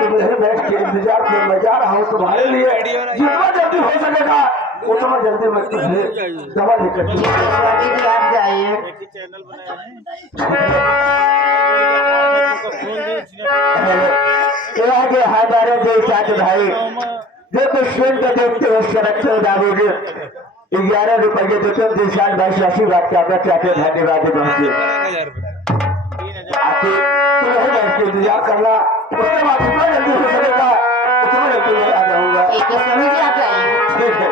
तुम्हें बैठ के इंतजार में मैं जा रहा हूँ तुम्हारे लिए। जितना जल्दी हो सकेगा उतना जल्दी मैं तुझे दवा लेकर आप जाइए। आगे हमारे जो चाचा भाई जो दुश्मन को देखते हो सुरक्षा दाबोगे 11 रुपये जो तुम दिशान भाई शशि बात करना चाहते हो धन्यवाद आपके इंतजार करना उसके बाद जितना जल्दी हो सकेगा उतना जल्दी मैं आ जाऊंगा। ठीक है।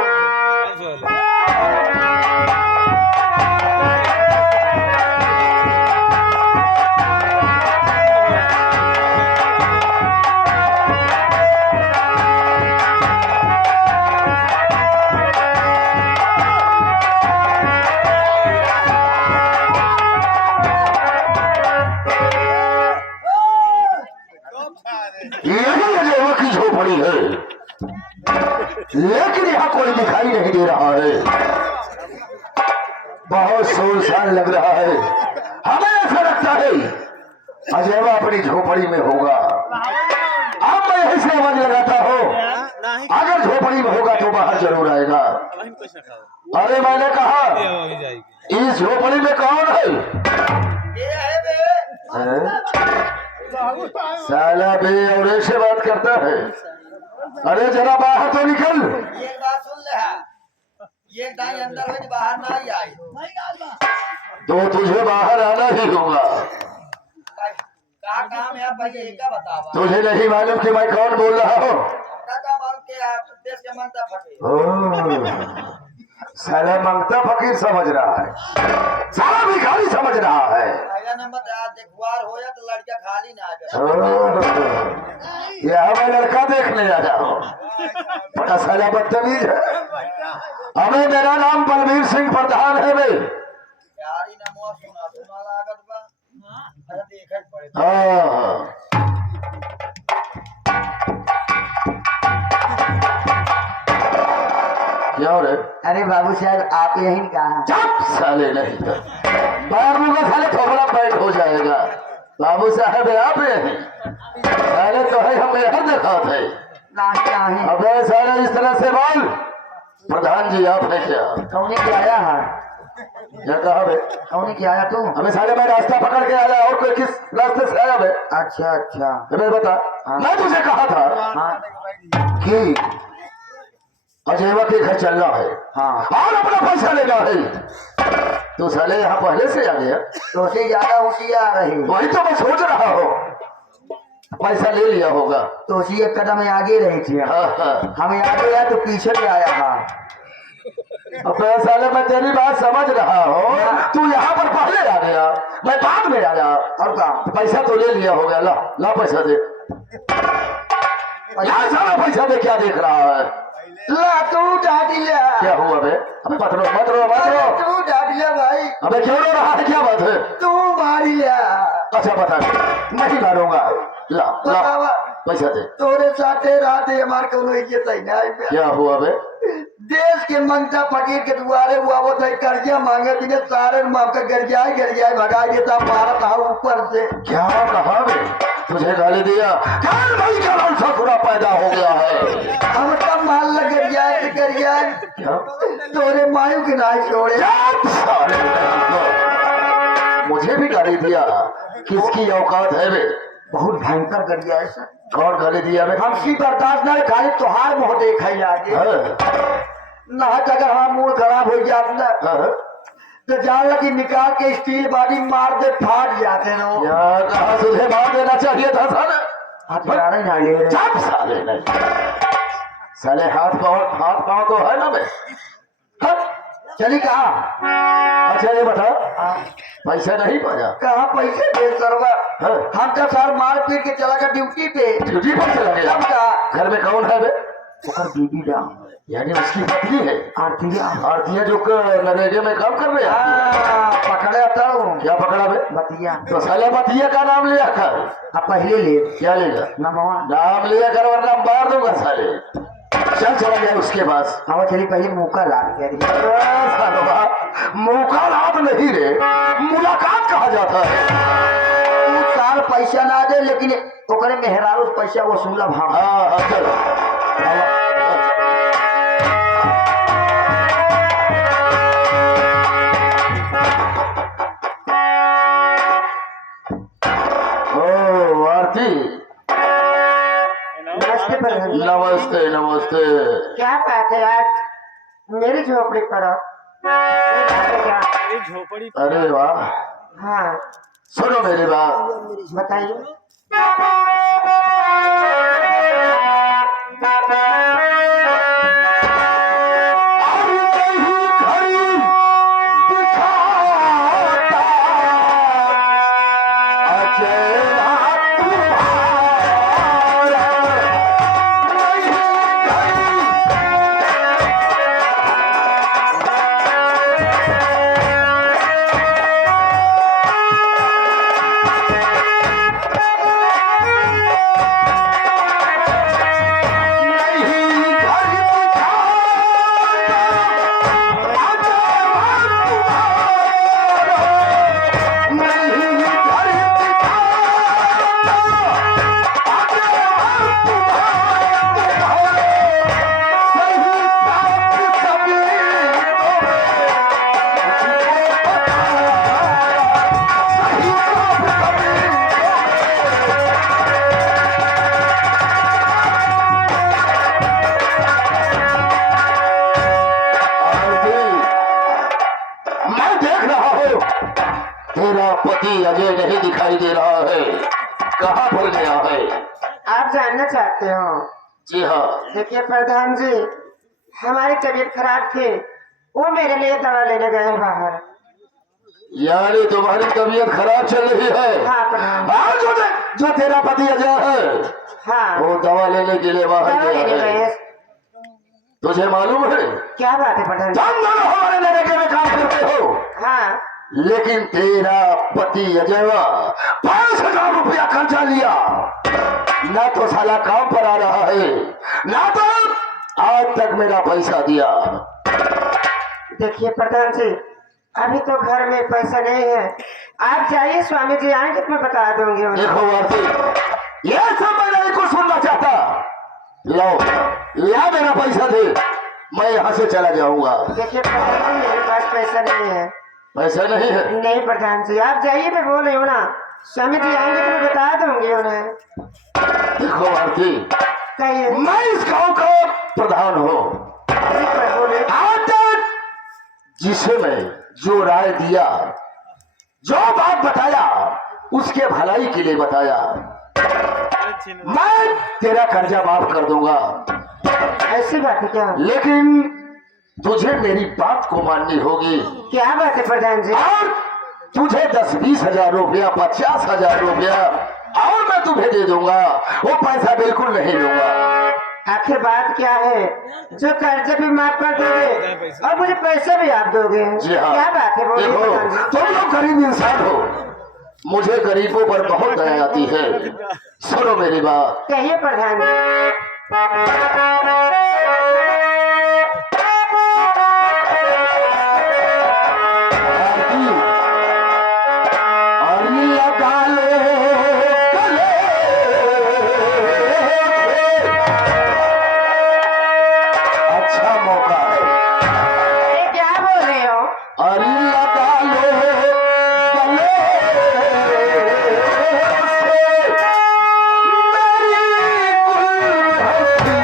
लेकिन यहाँ कोई दिखाई नहीं दे रहा है। बहुत सुनसान लग रहा है। हमें ऐसा लगता है अजयवा अपनी झोपड़ी में होगा। अब मैं यही से आवाज लगाता हूँ अगर झोपड़ी में होगा तो बाहर जरूर आएगा। अरे मैंने कहा इस झोपड़ी में कौन है? साला बे और ऐसे बात करता है। अरे जरा बाहर तो निकल। ये बात सुन ले ये दाई अंदर है बाहर ना ही आई तो तुझे बाहर आना ही होगा। क्या काम है भाई ये क्या बतावा? तुझे नहीं मालूम कि मैं कौन बोल रहा हूँ? क्या मालूम के आप देश के मंता फटे। साला मंगता फकीर समझ रहा है। साला भिखारी समझ रहा है। आया नंबर देखवार हो या तो लड़का खाली ना आ जाए। यहाँ मैं लड़का देखने आया हूँ। बड़ा साला बदतमीज है। अबे मेरा नाम बलबीर सिंह प्रधान है बे। यारी नमो सुना लागत बा। अरे देखा पड़े। हाँ क्या हो रहे? अरे बाबू साहब आप यही कहा। चुप साले नहीं तो बाबू का साले थोड़ा बैठ हो जाएगा। बाबू साहब आप साले तो है हम यहाँ देखा थे। नहीं अबे साले इस तरह से बोल। प्रधान जी आपने क्या कौन क्या आया है? क्या कहा बे? कौन क्या आया तू? हमें साले मैं रास्ता पकड़ के आया और कोई किस रास्ते से आया बे? अच्छा अच्छा मैं बता। मैं तुझे कहा था हाँ कि अजयवा के घर चलना है हाँ और अपना पैसा लेना है। तो साले यहाँ पहले से आ गया तो से ज्यादा होशियार रही। वही तो मैं सोच रहा हूँ। पैसा ले लिया होगा तो उसी एक कदम आगे रही थी। हाँ। हमें आगे आया तो पीछे भी आया था। अब साले मैं तेरी बात समझ रहा हूँ। तू यहाँ पर पहले आ गया मैं बाद में आया और का पैसा तो ले लिया होगा। ला ला पैसा दे। यहाँ सारा पैसा दे क्या देख रहा है? ला तू डाट लिया। क्या हुआ बे? अबे मत रो मत रो मत रो। तू डाट लिया भाई। अबे क्यों रो रहा है? क्या बात है? तू मार लिया। अच्छा बता नहीं मारूंगा। ला ला पैसा दे। तोरे साथे रात हमार कोनो इज्जत है ना। क्या हुआ बे? देश के मंगता फकीर के दुआरे हुआ वो तो कर्जा मांगे बिना सारे आपका गर्जाए भगा देता मारा था ऊपर से। क्या कहा बे? तुझे गाली दिया? कल भाई का लालसा पूरा पैदा हो गया है। हम तब माल लग गर्जाए क्या? तोरे मायू के ना छोड़े। मुझे भी गाली दिया? किसकी औकात है बे? बहुत भयंकर गरिया है सर। कौन गाली दिया बे? हमसी बर्दाश्त न खाली तुहार मुँह देखा आगे ना अगर हमारा मूड खराब हो गया अपना तो जान लगी निकाल के स्टील बॉडी मार दे फाट जाते ना। यार कहा तुझे मार देना चाहिए था साले। हथियार ना ले रहे। चुप साले नहीं। साले हाथ पाँव तो है ना बे? चली कहा? अच्छा ये बता पैसा नहीं पाया? कहाँ पैसे दे सरवर? हम तो सर मार पीट के चला गया ड्यूटी पे। ड्यूटी पर चला गया? घर में कौन है बे? बीबी जा यानी उसकी पत्नी है आरतिया जो नरेगा में काम कर रहे हैं। पकड़े आता हूँ। क्या पकड़ा बे? बतिया। तो साले बतिया का नाम लिया कर। अब पहले ले क्या लेगा? नाम लिया कर वरना मार दूंगा साले। चल चला गया उसके पास। हाँ चलिए पहले मौका ला मुलाकात नहीं रे मुलाकात कहा जाता है। साल माल पैसा ना दे लेकिन ओकरे मेहरारू से पैसा वसूलब हम। हाँ हाँ चलो ओ आरती नमस्ते प्रधान जी। नमस्ते नमस्ते। क्या बात है आज मेरी झोपड़ी पर हो? क्या? अरे वाह, हाँ सुनो मेरी बात। बताइए। तेरा पति अजय नहीं दिखाई दे रहा है, कहाँ पर गया है? आप जानना चाहते हो? जी हाँ। देखिए प्रधान जी, हमारी तबीयत खराब थी, वो मेरे लिए दवा लेने गए बाहर। यानी तुम्हारी तबीयत खराब चल रही है? हाँ प्रधान। हाँ, जो तेरा पति अजय है हाँ वो दवा लेने के लिए बाहर दवा गया लेने है। गए। तुझे मालूम है क्या बात है प्रधान जी? तुम दोनों हमारे लड़के में काम करते हो, हाँ लेकिन तेरा पति अजय 5,000 रुपया खर्चा लिया, ना तो साला काम पर आ रहा है, ना तो आज तक मेरा पैसा दिया। देखिए प्रधान जी, अभी तो घर में पैसा नहीं है, आप जाइए, स्वामी जी आएंगे तो मैं बता दूंगी उन्हें। देखो आरती, ये सब मैं नहीं कुछ सुनना चाहता। लो या मेरा पैसा दे, मैं यहाँ से चला जाऊंगा। देखिए प्रधान जी, मेरे पास पैसा नहीं है। पैसा नहीं है? नहीं प्रधान जी, आप जाइए, मैं बोल रही हूँ ना, स्वामी जी आएंगे तो मैं बता दूंगी उन्हें। देखो आरती, कहिए। मैं इस गांव का प्रधान हूँ। ठीक है, बोलिए। आज तक जिसे मैं जो राय दिया, जो बात बताया, उसके भलाई के लिए बताया। मैं तेरा कर्जा माफ कर दूंगा, ऐसी बात है क्या? लेकिन तुझे मेरी बात को माननी होगी। क्या बात है प्रधान जी? और तुझे 10-20 हजार रुपया, 50,000 रुपया और मैं तुम्हें दे दूंगा, वो पैसा बिल्कुल नहीं लूंगा। आखिर बात क्या है? जो कर्ज भी माफ कर दोगे और मुझे पैसे भी आप दोगे? जी हाँ। क्या बात है, बोलिए देखो, प्रधान जी। तुम लोग गरीब इंसान हो, मुझे गरीबों पर बहुत दया आती है। सुनो मेरी बात। कहिए प्रधान जी। आरती, और ये लगा लो गले, अच्छा मौका है। ये क्या बोल रहे हो? और ये लगा लो गले से, मेरी गुल हंसी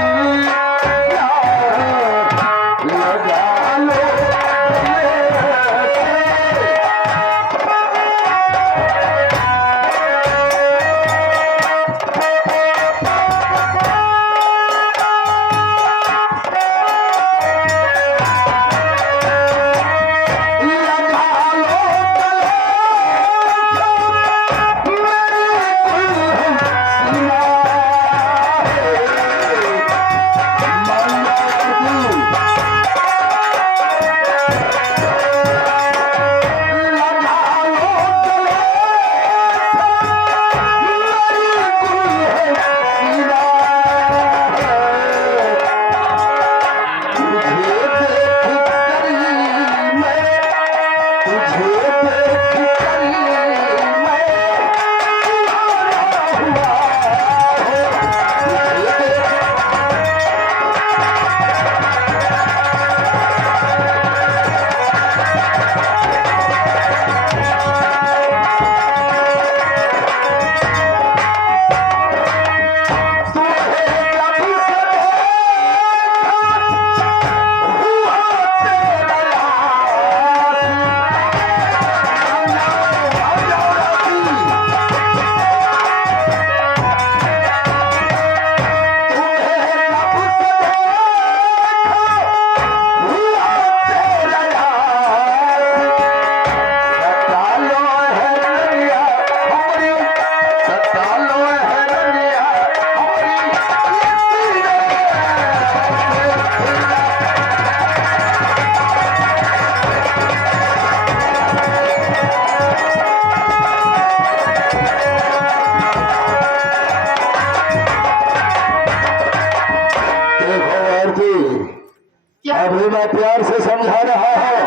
मैं प्यार से समझा रहा हूँ।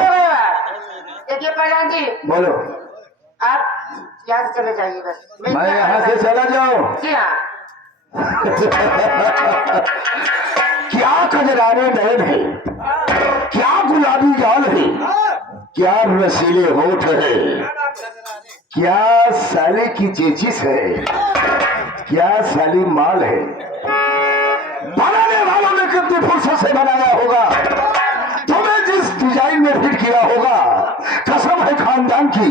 देखिए प्रधान जी, बोलो। आप यहाँ से चले जाइए बस। मैं यहाँ से चला जाऊँ? जी हाँ। क्या कजराने नयन है, क्या गुलाबी गाल है, क्या रसीले होठ है, क्या साले की चेचिस है, क्या साली माल है। बनाने वालों ने कितनी फुर्सत से बनाया होगा, तुम्हें जिस डिजाइन में फिट किया होगा, कसम है खानदान की,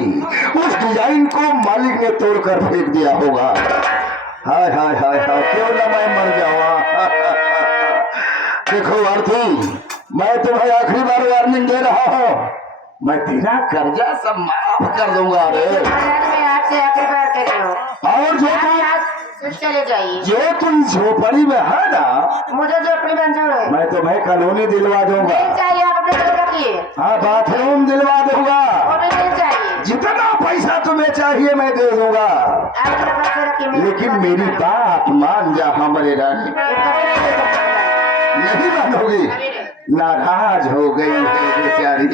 उस डिजाइन को मालिक ने तोड़कर फेंक दिया होगा। हाय हाय हाय हाय, क्यों ना मैं मर जाऊं। देखो आरती, मैं तुम्हें आखिरी बार वार्निंग दे रहा हूँ, मैं तेरा कर्जा सब माफ कर दूंगा रे। मैं आपसे आखिरी बार कह रही हूँ, और जो आप तुम यहाँ से चले जाइए। जो तुम झोपड़ी में है ना, मुझे जो अपनी मंजूर है। मैं तुम्हें कॉलोनी दिलवा दूंगा। नहीं चाहिए, आप अपने घर रखिए। हाँ, बाथरूम दिलवा दूंगा। वो भी नहीं चाहिए। जितना पैसा तुम्हें चाहिए मैं दे दूंगा, आप अपने पैसे रखिए। लेकिन मेरी बात मान जा हमारे रानी। नहीं मानोगी? नाराज हो गई है बेचारी।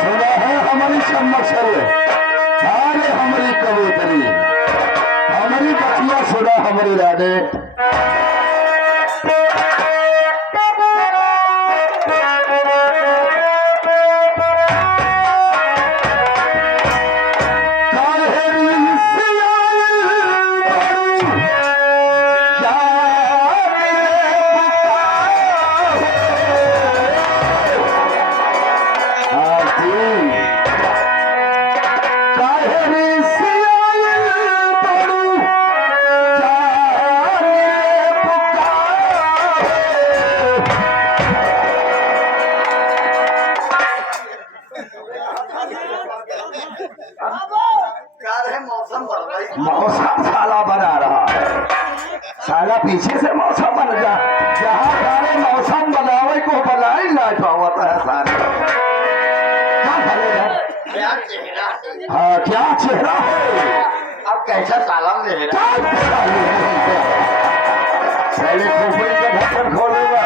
सुना है हमारी चम्मच है, अरे हमारी कबूतरी, हमारी बतिया सुना हमारी रानी। मौसम बढ़ रही है। मौसम साला बना रहा है, साला पीछे से मौसम बन जा, जहाँ सारे मौसम बनावे को बना ही ना पाता है सारे। क्या करेगा? क्या चेहरा है। हाँ, क्या चेहरा है। अब कैसा सालम ले रहा पहले खोपड़ी का ढक्कन खोलूंगा।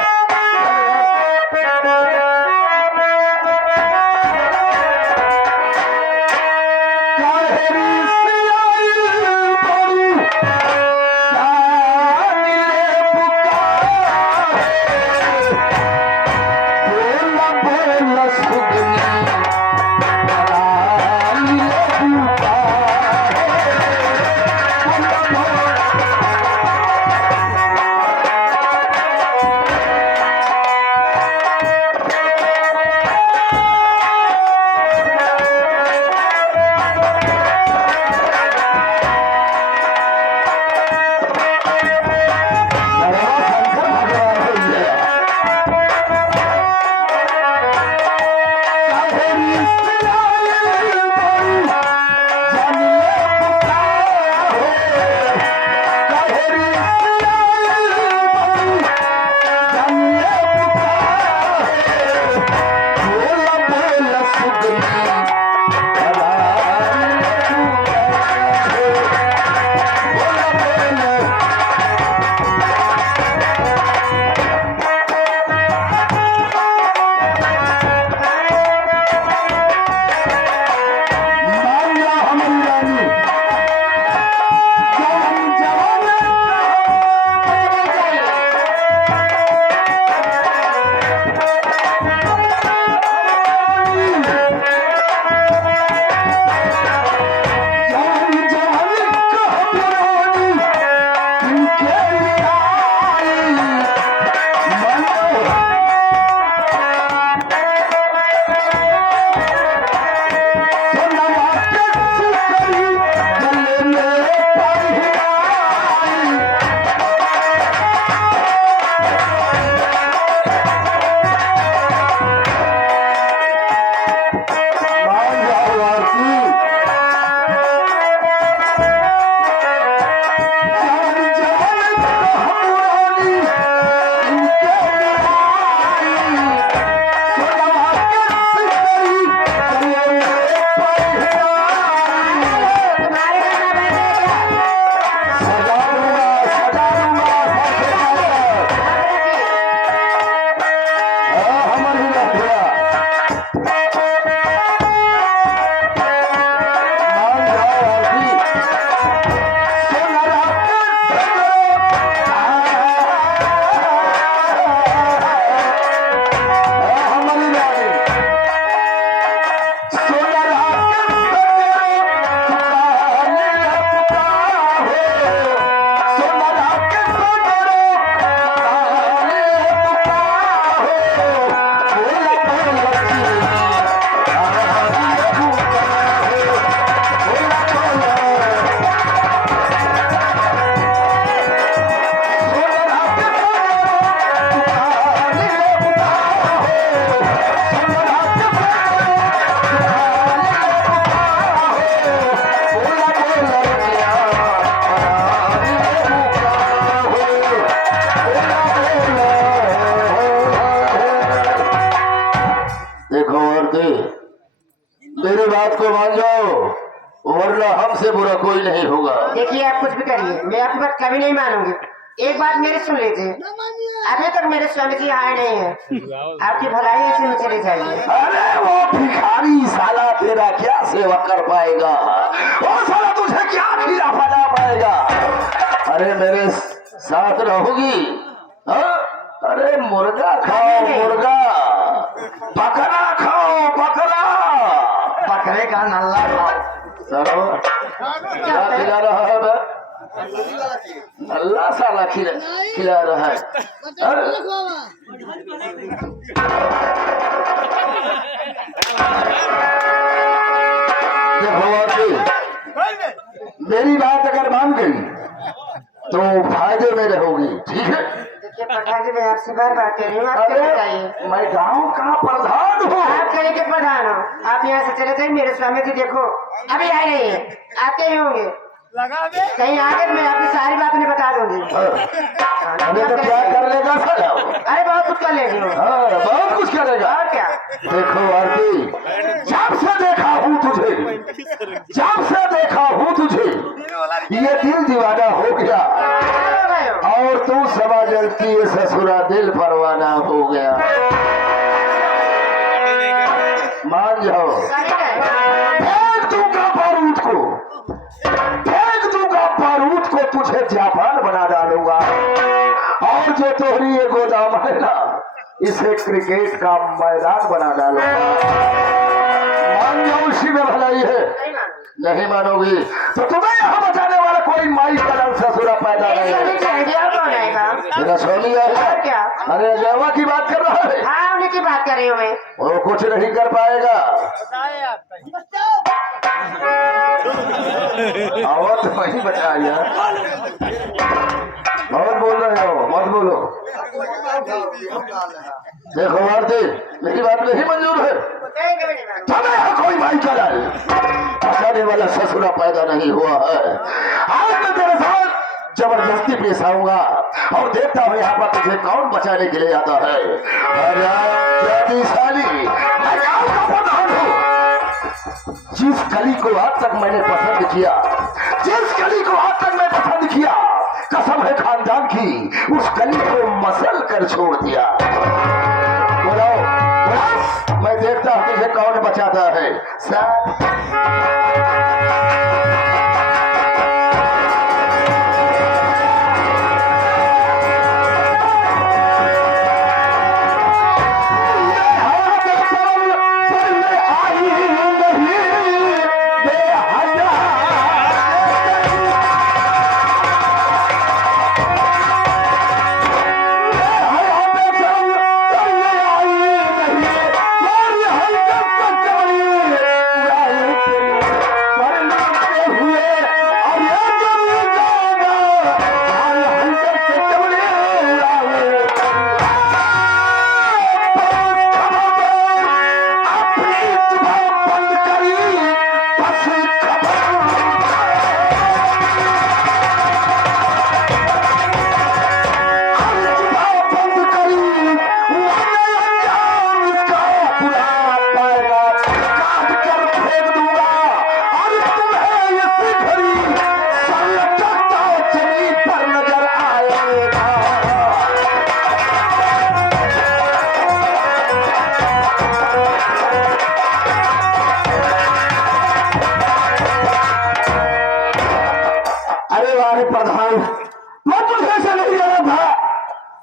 देखो औरतें, मेरी बात को मान जाओ, वरना हमसे बुरा कोई नहीं होगा। देखिए आप कुछ भी करिए, मैं आपकी बात कभी नहीं मानूंगी। एक बात मेरी सुन लीजिए, अभी तक मेरे स्वामी जी आए नहीं है, आपकी भलाई ऐसे में चली जाएगी। अरे वो भिखारी साला तेरा क्या सेवा कर पाएगा, वो साला तुझे क्या खिला बना पाएगा। अरे मेरे साथ रहोगी, हाँ? अरे मुर्गा खाओ मुर्गा, बकरा खाओ बकरा, बकरे का नल्ला खाओ। चलो क्या खिला रहा है मैं? अल्लाह साला खिला रहा है। देखो आदमी, मेरी बात अगर मान गई तो फायदे में रहोगी, ठीक है? देखिए प्रधान जी, मैं आपसे बार बात कर रही हूँ, आप चले जाइए। मैं गांव का प्रधान हूँ। आप कहीं के प्रधान हो, आप यहाँ से चले जाइए। मेरे स्वामी जी देखो अभी आए नहीं है, आते ही होंगे। कहीं आगे मैं आपकी सारी बात उन्हें बता दूंगी। हमें तो क्या कर लेगा साला? अरे बहुत कुछ कर लेंगे वो। हाँ, बहुत कुछ करेगा। और क्या? देखो आरती, जब से देखा हूँ तुझे, जब से देखा हूँ तुझे, ये दिल दीवाना हो गया और तू समझ जलती है ससुरा दिल परवाना हो गया। मान जाओ, फेंक दूंगा बारूद को, फेंक दूंगा बारूद को, तुझे जापान बना डालूंगा और जो तोहरी ये गोदाम है ना, इसे क्रिकेट का मैदान बना डालूंगा। मान जाओ, उसी में भलाई है। नहीं मानोगी तो तुम्हें यहाँ बचाने वाला कोई माई का ससुरा पैदा नहीं है। मेरा स्वामी है। और क्या? अरे जवा की बात कर रहा है। हाँ, उन्हीं की बात कर रही हूँ मैं। वो कुछ नहीं कर पाएगा। आवाज तो वही बचा यार, बहुत बोल रहे हो, मत बोलो। देखो आरती, मेरी बात नहीं मंजूर है। तुम्हें यहाँ कोई भाई का लाल फंसाने वाला ससुरा पैदा नहीं हुआ है। आज मैं तेरे साथ जबरदस्ती पेश आऊंगा और देखता हूँ यहाँ पर तुझे कौन बचाने के लिए आता है। अरे साली, मैं गाँव का प्रधान हूँ। जिस कली को आज तक मैंने पसंद किया, जिस कली को आज तक मैं पसंद किया, कसम है खानदान की, उस कली को मसल कर छोड़ दिया। बोलो, मैं देखता हूँ तुझे कौन बचाता है। प्रधान, मैं तुझे ऐसा नहीं जाना था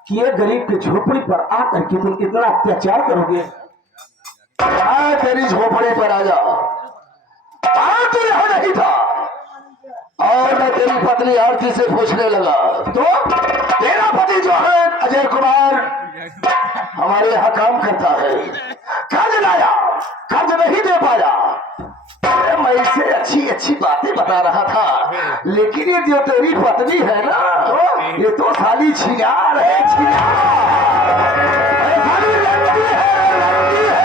कि ये गरीब की झोपड़ी पर आकर के तुम कितना अत्याचार करोगे। तेरी झोपड़ी पर आ जा, तू यहाँ नहीं था और मैं तेरी पत्नी आरती से पूछने लगा तो तेरा पति जो है अजय कुमार हमारे यहाँ काम करता है, कर्ज लाया, कर्ज नहीं दे पाया। मैं इसे अच्छी अच्छी बातें बता रहा था, लेकिन ये जो तेरी पत्नी है ना, ये तो साली छिनार है, छिनार। साली लड़की है, लड़की है।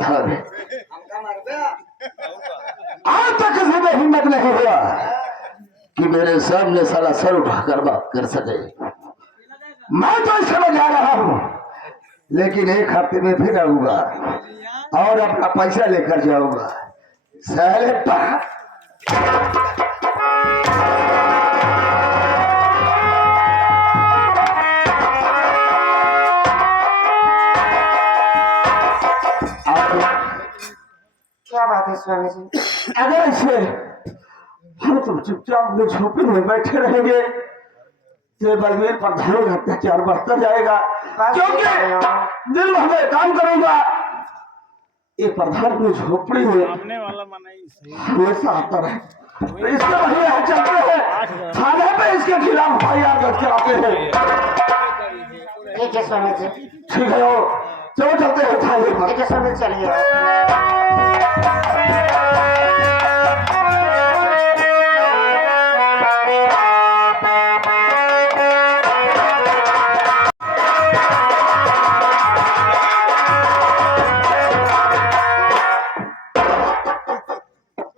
प्रधान हमका मरबे आज तक किसी में हिम्मत नहीं हुआ कि मेरे सामने साला सर उठाकर बात कर सके। मैं तो इस समय जा रहा हूँ, लेकिन एक हफ्ते में फिर आऊंगा और अपना पैसा लेकर जाऊंगा। साले क्या बात है स्वामी जी? अगर इसे हम तुम चुपचाप अपने झोपड़ी में बैठे रहेंगे तो बलवीर प्रधान का अत्याचार बढ़ता जाएगा, क्योंकि दिन भर में काम करूंगा। ये प्रधान अपनी झोपड़ी में हमेशा आता रहे, तो इसके वही हम चलते हैं थाने पे इसके खिलाफ FIR दर्ज कराते हैं। ठीक है स्वामी जी, ठीक है, चलो चलते हैं थाने पर। ठीक है स्वामी जी, चलिए।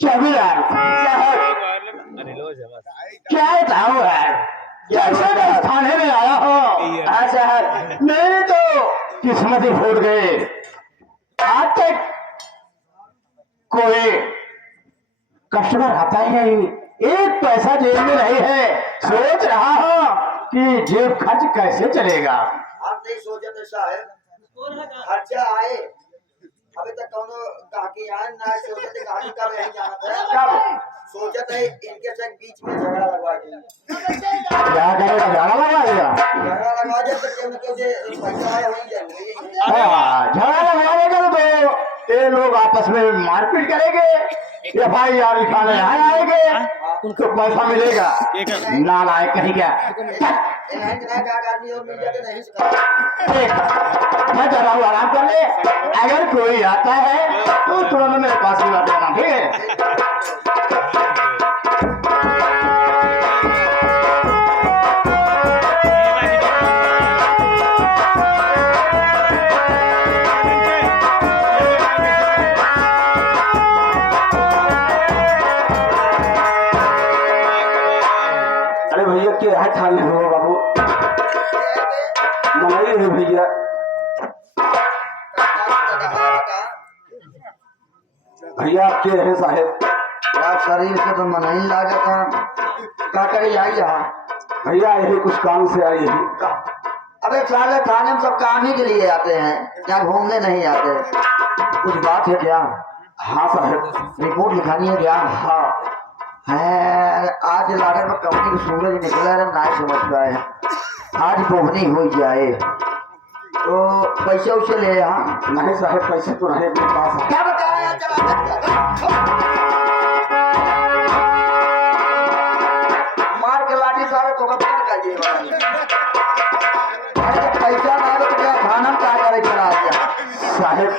क्या भी यार, क्या बताऊं यार, कैसे मैं इस थाने में आया हूँ। ऐसा है, मेरी तो किस्मत ही फूट गई। आज तक कोई कस्टमर आता ही नहीं, एक पैसा जेब में नहीं है। सोच रहा हूँ कि जेब खर्च कैसे चलेगा। हम नहीं सोचे थे साहब खर्चा आए अभी तक कौनो गाहकी आए ना सोचे थे गाड़ी कब यहीं जाना था। कब? सोचे थे इनके संग बीच में झगड़ा लगवा दिया। क्या करेगा, झगड़ा लगा दिया। झगड़ा लगवा दिया तो क्यों न क्यों जे पैसा आए वहीं जाएंगे। हाँ, झगड़ा लगवाने का तो ये लोग आपस में मारपीट करेंगे, FIR लिखाने यहाँ आएंगे, उनको पैसा मिलेगा। नालायक कहीं क्या। इन्हें क्या आदमी और मिल जाते नहीं सिखा। मैं जा रहा हूँ आराम करने, अगर कोई आता है तो तुरंत मेरे पास ही बात करना, ठीक है। अरे भैया क्या है थाने हो बाबू, मनाई है भैया। भैया आप क्या है साहेब? यार शरीर से तो मन ही लागा था, क्या करे आई यहाँ। भैया यही कुछ काम से आई है। अबे साले थाने में सब काम ही के लिए आते हैं, क्या घूमने नहीं आते। कुछ बात है क्या? हाँ साहेब। रिपोर्ट लिखानी है क्या? हाँ है, आज लागर में कंपनी का सूरज निकला है, ना समझ पाए। आज बोहनी हो जाए तो पैसे उसे ले यहाँ। नहीं साहेब, पैसे तो रहे मेरे पास। क्या बताया यार, मार के लाठी सारे तो कर दिएगा। अरे पैसा ना तो क्या थाना में क्या करे चला दिया। साहेब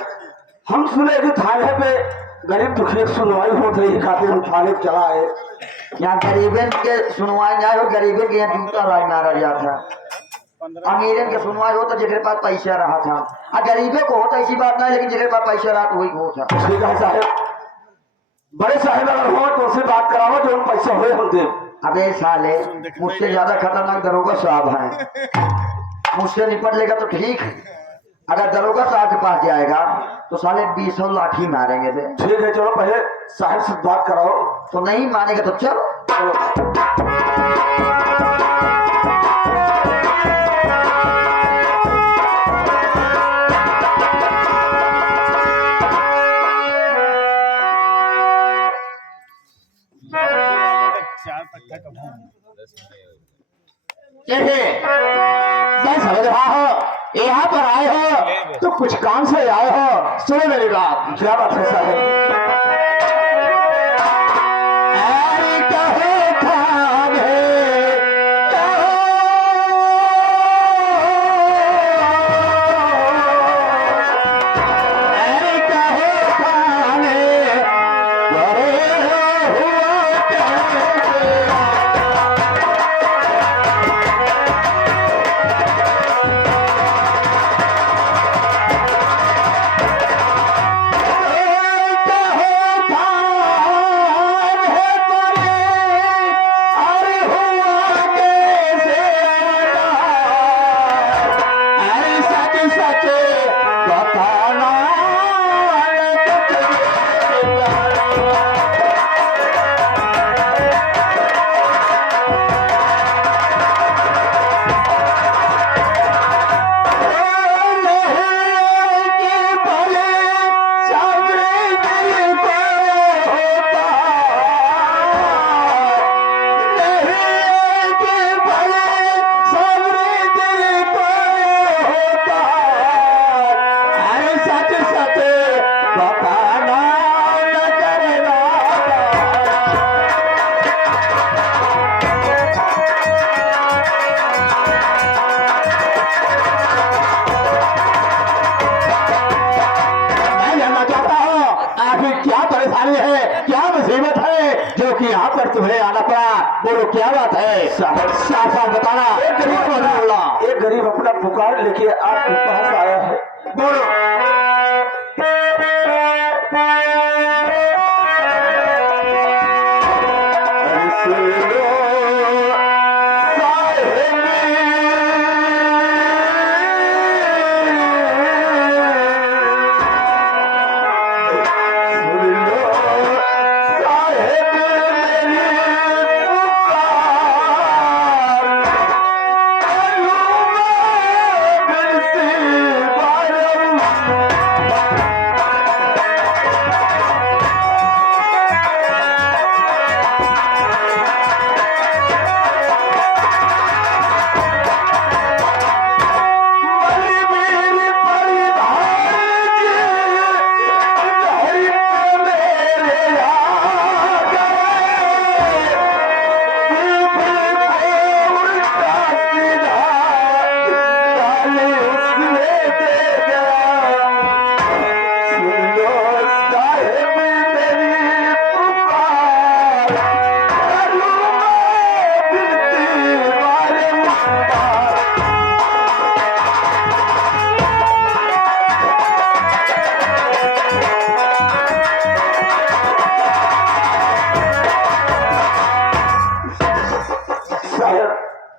हम सुने कि थाने पे गरीब दुखी सुनवाई होती है, खातिर हम थाने पे चला आए। यहाँ गरीबन के सुनवाई ना हो, गरीबन के यहाँ जूता राज मारा जाता। अमीरन के सुनवाई होता जिसके पास पैसा रहा था, और गरीबे को होता ऐसी बात नहीं, लेकिन जिसके पास पैसा रहा तो वही होता। ठीक है साहेब, बड़े साहेब अगर हो तो उससे बात कराओ, जो हम पैसे हुए हम दे। अबे साले मुझसे ज्यादा खतरनाक दरोगा साहब हैं, मुझसे निपट लेगा तो ठीक है, अगर दरोगा साहब के पास जाएगा तो साले 20 लाठी मारेंगे बे। ठीक है, चलो पहले साहब से बात कराओ। तो नहीं मानेगा तो चलो। मैं समझ रहा हूँ यहाँ पर आए हो तो कुछ काम से आए हो। सुनो मेरी बात। क्या बात है साहब? तुम्हें आना पड़ा, बोलो क्या बात है? साफ साफ बताना। एक गरीब अपना पुकार लेके आपके पास आया है। बोलो।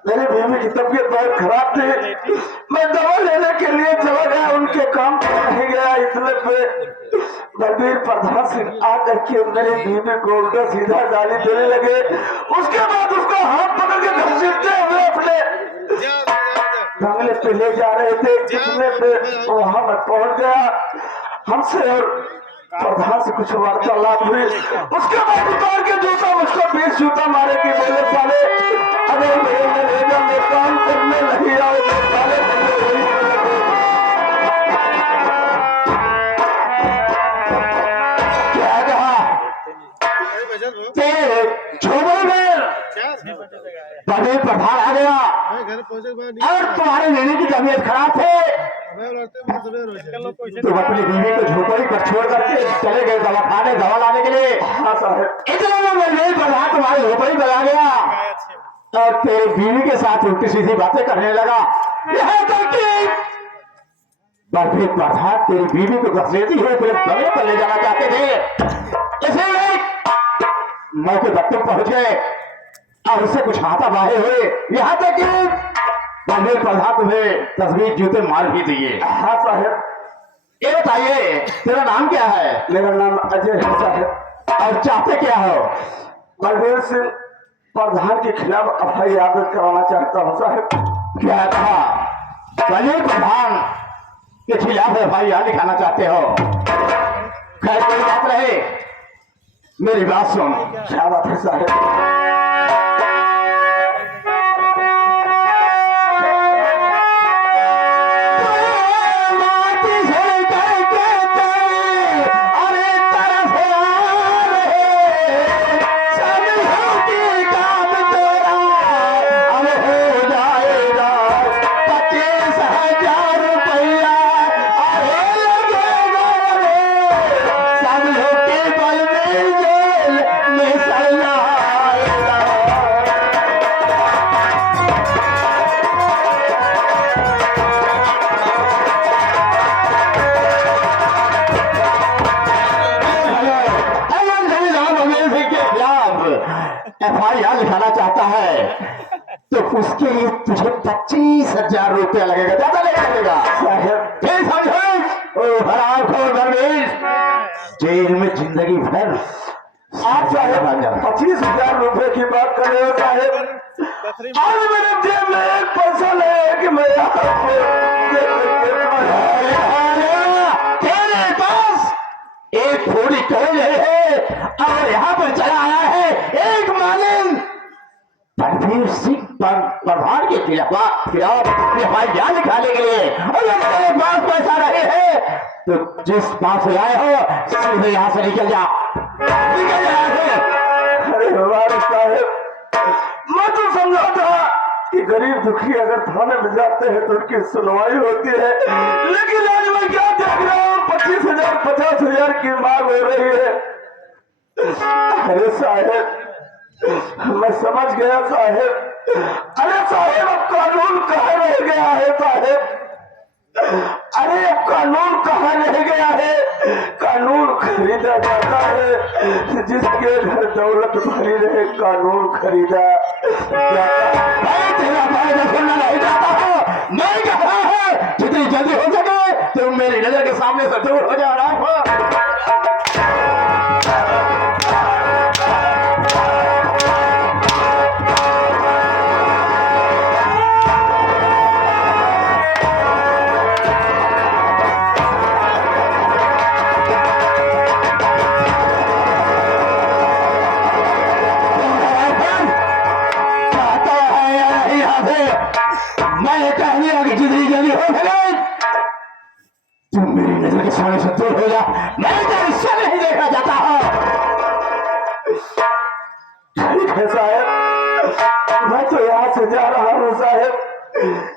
मेरी बीवी की तबीयत बहुत खराब थी, मैं दवा लेने के लिए चला गया, उनके काम पर नहीं गया। इतने पे बलबीर प्रधान सिंह आकर के मेरी बीवी को उल्टा सीधा गाली देने लगे। उसके बाद उसका हाथ पकड़ के घसीटते हुए अपने बंगले पे ले जा रहे थे। जितने पे वहां मैं पहुंच गया, हमसे और प्रधान से कुछ वार्तालाप हुई। उसके बाद उतार के जूता मुझको 20 जूता मारे कि बोले साले अगर मेरे नरेगा में काम करने नहीं आओ तो साले क्या कहा? झोपड़ी में बड़े प्रधान आ गया और तुम्हारे लेने की तबीयत खराब थे, तुम अपनी बीवी को झोपड़ी पर छोड़ करके चले गए दवा खाने, दवा लाने के लिए। हाँ साहब, इतने में बलबीर प्रधान तुम्हारी झोपड़ी पर आ गया और तेरी बीवी के साथ उल्टी सीधी बातें करने लगा। यहाँ तक कि बलबीर प्रधान तेरी बीवी को घसीटती हुए तेरे बंगले पर ले जाना चाहते थे। इसलिए मौके पर तुम पहुंच गए और उससे कुछ हाथापाई हुए, यहाँ तक कि बलबीर प्रधान तुम्हें तस्वीर जूते मार भी दिए। हाँ साहब, ये बताइए तेरा नाम क्या है? मेरा नाम अजय है साहब। और चाहते क्या हो? बलबीर सिंह प्रधान के खिलाफ FIR कराना चाहता हूँ साहब। क्या कहा? बलबीर प्रधान के खिलाफ FIR लिखाना चाहते हो? खैर कोई बात रहे, मेरी बात सुन। क्या बात है साहब? FIR लिखाना चाहता है तो उसके लिए तुझे 25,000 रुपया लगेगा, ज्यादा नहीं लगेगा। फिर समझो ओ हरामखोर दरवेश, जेल में जिंदगी भर। आप साहब 25,000 रुपए की बात कर रहे हो साहब? आज मेरे जेब में एक पैसा नहीं है कि मैं तेरे पास एक थोड़ी कोई है और यहाँ पर चला आया है एक मालिन बलबीर सिंह प्रधान के खिलाफ FIR लिखाने के लिए। अगर तेरे पास पैसा नहीं है तो जिस पास से आए हो सीधे यहाँ से निकल जा, निकल जा। अरे हमारे साहब, मैं तो समझा था कि गरीब दुखी अगर थाने में जाते हैं तो उनकी सुनवाई होती है, लेकिन आज मैं क्या देख रहा हूँ 25,000 50,000 की मांग हो रही है। अरे साहब, मैं समझ गया साहेब। अरे साहेब अब कानून कहाँ रह गया है साहेब? अरे अब कानून कहाँ रह गया है? कानून खरीदा जाता है, जिसके घर दौलत भरी रहे कानून खरीदा जाता है। तेरा फायदा सुनना नहीं चाहता हूँ। मैं कह रहा है जितनी जल्दी हो सके तुम मेरी नजर के सामने से दूर हो जाओ। मैं कहनी कि जितनी जल्दी हो सके तुम मेरी नजर के सामने से दूर हो जा। मैं तेरी शक्ल नहीं देखना चाहता हूँ। ठीक है साहब, मैं तो यहाँ से जा रहा हूँ साहब।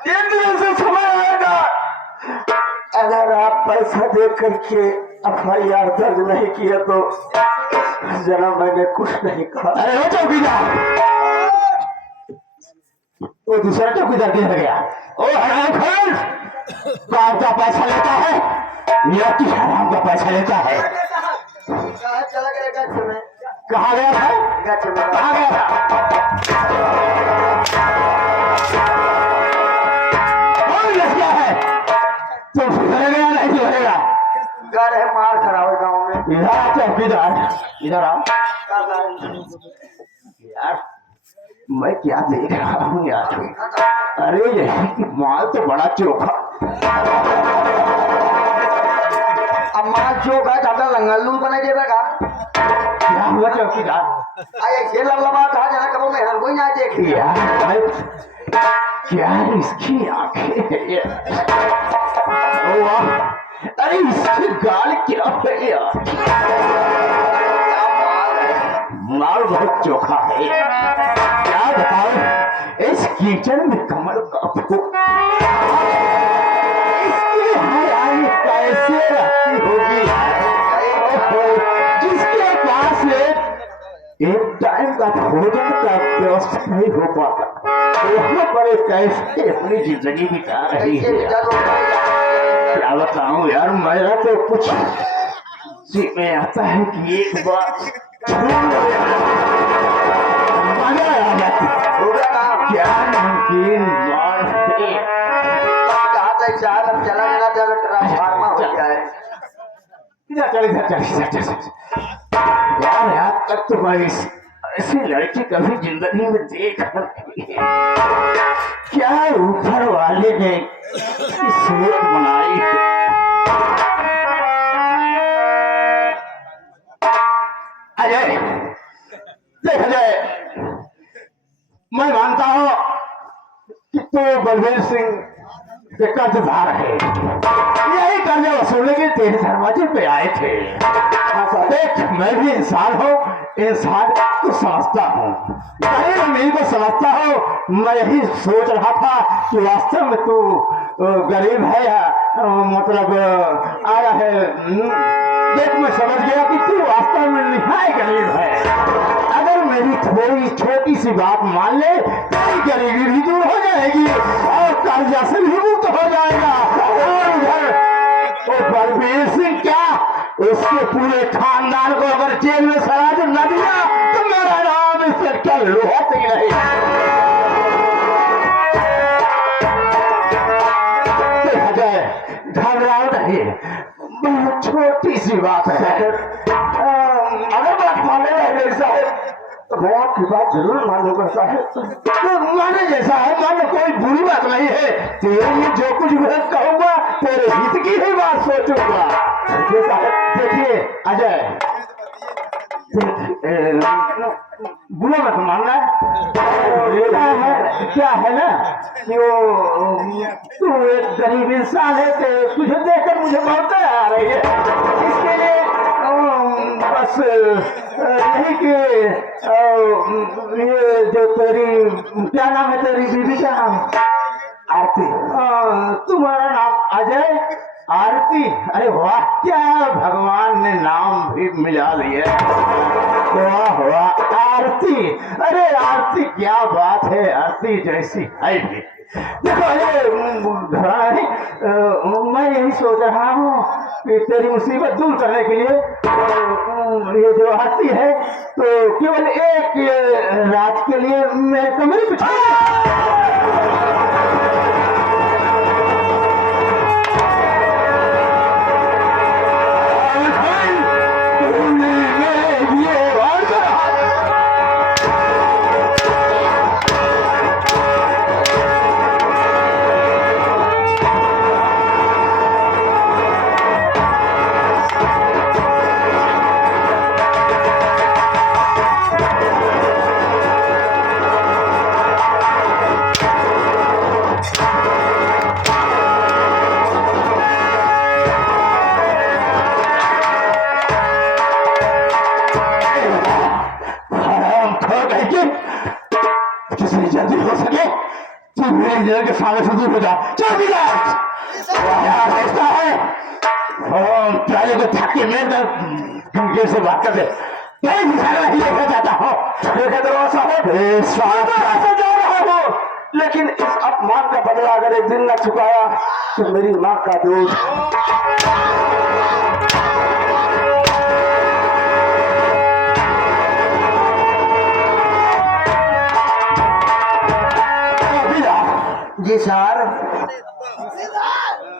एक दिन से समय आएगा, अगर आप पैसा दे करके FIR दर्ज नहीं किया तो जरा मैंने कुछ नहीं कहा। अरे वो चौकीदार, वो दूसरा चौकीदार किधर गया? ओ हरामखोर, गांव का पैसा लेता है या कि हराम का पैसा लेता है? कहाँ चला गया गच्छ में? कहाँ गया था? गच्छ में कहाँ गया था? कौन लग गया है? तुम सुधर गया नहीं सुधरेगा? घर है, मार खराब है गाँव में। इधर आ चौकीदार, इधर आओ यार। मैं क्या देख रहा हूँ यार? अरे ये माल तो बड़ा चोखा। अब माल चोक है, ज्यादा लंगलूल बने जेबे का। क्या हुआ चौकीदार? अरे ये लबलबा कहा जना कबो में हर कोई ना देखी। यार क्या इसकी आंखें हैं ये? ओ वाह, अरे इसके गाल क्या है यार? माल बहुत चोखा है। क्या बताओ इस कीचड़ में कमल का फूल इसकी हरानी कैसे रहती होगी? जिसके पास एक टाइम का भोजन का व्यवस्था नहीं हो पाता, वहाँ पर कैसे अपनी जिंदगी बिता रही है? क्या बताऊं यार, मेरा तो कुछ जी में आता है कि एक बार मजा आ जाती। क्या नमकीन बात है। कहा था चार अब चला गया था, ट्रांसफार्मर हो गया है। इधर चल, इधर चल, इधर चल। यार आज तक तो मैं ऐसी लड़की कभी जिंदगी में देख नहीं है। क्या ऊपर वाले ने सूरत बनाई है। अजय देख अजय, मैं मानता हूँ कि तो बलवीर सिंह के कर्जदार है। यही कर्जा वसूलने के तेरे दरवाजे पे आए थे। देख मैं भी इंसान हूँ, इंसान को समझता हूँ, गरीब अमीर को समझता हूँ। मैं यही सोच रहा था कि वास्तव में तू गरीब है या मतलब आया है। देख मैं समझ गया कि तू वास्तव में निहाय गरीब है। अगर मेरी थोड़ी छोटी सी बात मान ले, तेरी गरीबी भी दूर हो जाएगी और कर्जा से भी मुक्त हो जाएगा। और उधर वो बलबीर सिंह क्या, उसके पूरे खानदान को अगर जेल में सजा न दिया तो मेरा नाम इससे कल होता ही नहीं। घबराओ नहीं, बहुत छोटी सी बात है। अगर बात माने रहे साहब तो मैं आपकी बात जरूर मानूंगा साहब। माने जैसा है मानो, कोई बुरी बात नहीं है। तेरे लिए जो कुछ मैं कहूंगा तेरे हित की ही बात सोचूंगा। देखिए अजय, बुरा मत मानना। क्या है ना कि वो तू एक गरीब इंसान है, तो तुझे देखकर मुझे बहुत दया आ रही है। इसके लिए बस यही कि ये जो तेरी क्या नाम है, तेरी बीवी का नाम? आरती। तुम्हारा नाम अजय? आरती? अरे वाह, क्या भगवान ने नाम भी मिला लिया। वाह वाह, आरती। अरे आरती क्या बात है, आरती जैसी है भी। देखो ये घराने, मैं यही सोच रहा हूँ कि तेरी मुसीबत दूर करने के लिए ये जो आरती है तो केवल एक रात के लिए मेरे कमरे में जितनी जल्दी हो सके तो मेरे इंजीनियर के सामने से दूर हो जा। चल बिना ऐसा है पहले को थके में तो से बात कर दे नहीं लेकर जाता हो लेकर दरवाजा है जा रहा हो, लेकिन इस अपमान का बदला अगर एक दिन न चुकाया तो मेरी माँ का दोष। जी सर।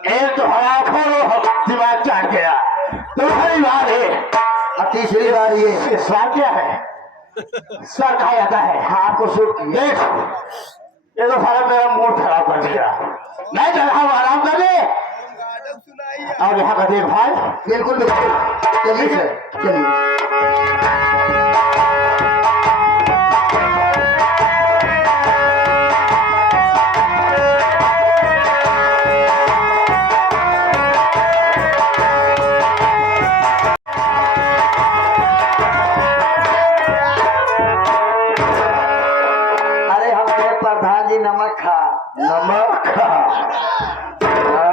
एक तो हवा दिमाग चाट गया, दूसरी बार है और तीसरी बार ये स्वाद क्या है, स्वाद खाया जाता है। हाँ आपको सूट देख ये तो सारा मेरा मूड खराब कर दिया। मैं चल रहा हूँ आराम कर ले और यहाँ का देखभाल। बिल्कुल बिल्कुल, चलिए सर चलिए। प्रधान जी नमक खा। नमक खा,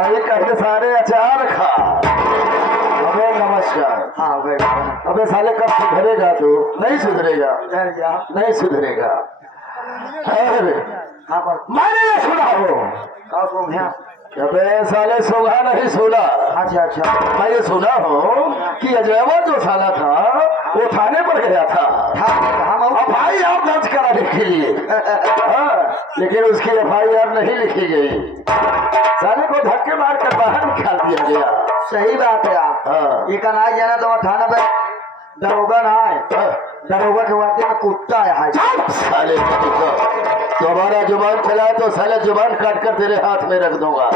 ये कहते सारे अचार खा। अबे नमस्कार। हाँ बैठो। अबे साले कब सुधरेगा तू? नहीं सुधरेगा, घर जा। नहीं सुधरेगा। अरे हाँ पर मैंने ये सुना हो का सुन है? अबे साले सुबह नहीं सुना। अच्छा अच्छा। मैं ये सुना हो कि अजयवा जो साला था वो थाने पर गया था हम FIR दर्ज कराने के लिए। हाँ, लेकिन उसकी FIR नहीं लिखी गई, साले को धक्के मार कर बाहर निकाल दिया गया। सही बात है आप। हाँ। ये कहना है जाना तो थाना पे दरोगा ना है, दरोगा के वादे में कुत्ता है। साले तुम्हारा जुबान चला तो साले जुबान काट कर तेरे हाथ में रख दूंगा।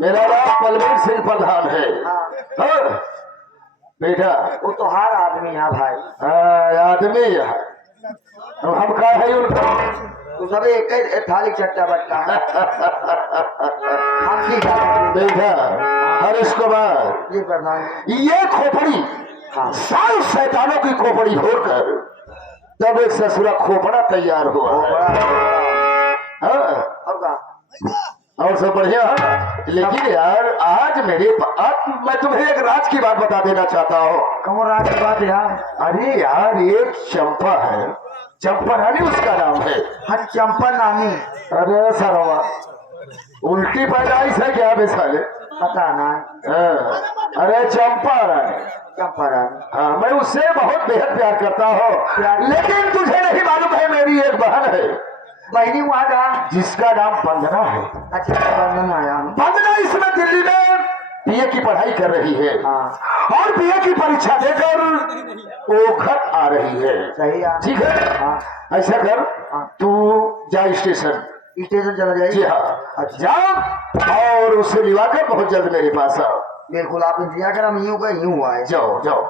मेरा नाम बलबीर सिंह प्रधान है। हाँ, बेटा वो तो हर आदमी है भाई। आदमी है, हम का है उनका तो सब एक ही थाली चट्टा बट्टा है। हम ठीक है बेटा हरीश कुमार। जी प्रधान। ये खोपड़ी हाँ। साल शैतानों की खोपड़ी होकर तब एक ससुरा खोपड़ा तैयार हुआ वो है। बड़ा हाँ, और का और सब बढ़िया है। लेकिन यार आज मैं तुम्हें एक राज की बात बता देना चाहता हूँ। कमर रात की बात है यार। अरे यार एक चंपा है, चंपा रानी उसका नाम है। हाँ चंपन नानी। अरे सरवा उल्टी पैदाइश है क्या बे साले? पता ना। अरे चंपा रानी। चंपा रानी। हाँ, मैं उससे बहुत बेहद प्यार करता हूँ, लेकिन तुझे नहीं मालूम है मेरी एक बहन है बहनी वहाँ का जिसका नाम वंदना है। अच्छा बंधन आया। वंदना इसमें दिल्ली में BA की पढ़ाई कर रही है। हाँ और BA की परीक्षा देकर वो घर आ रही है। सही है। ठीक है, हाँ ऐसा कर हाँ। तू जा स्टेशन। स्टेशन चला जाइए। जी हाँ, जा और उसे लिवाकर बहुत जल्द मेरे पास आओ। बिल्कुल आप इंतजार कर, हम यूं का यूं आए। जाओ जाओ।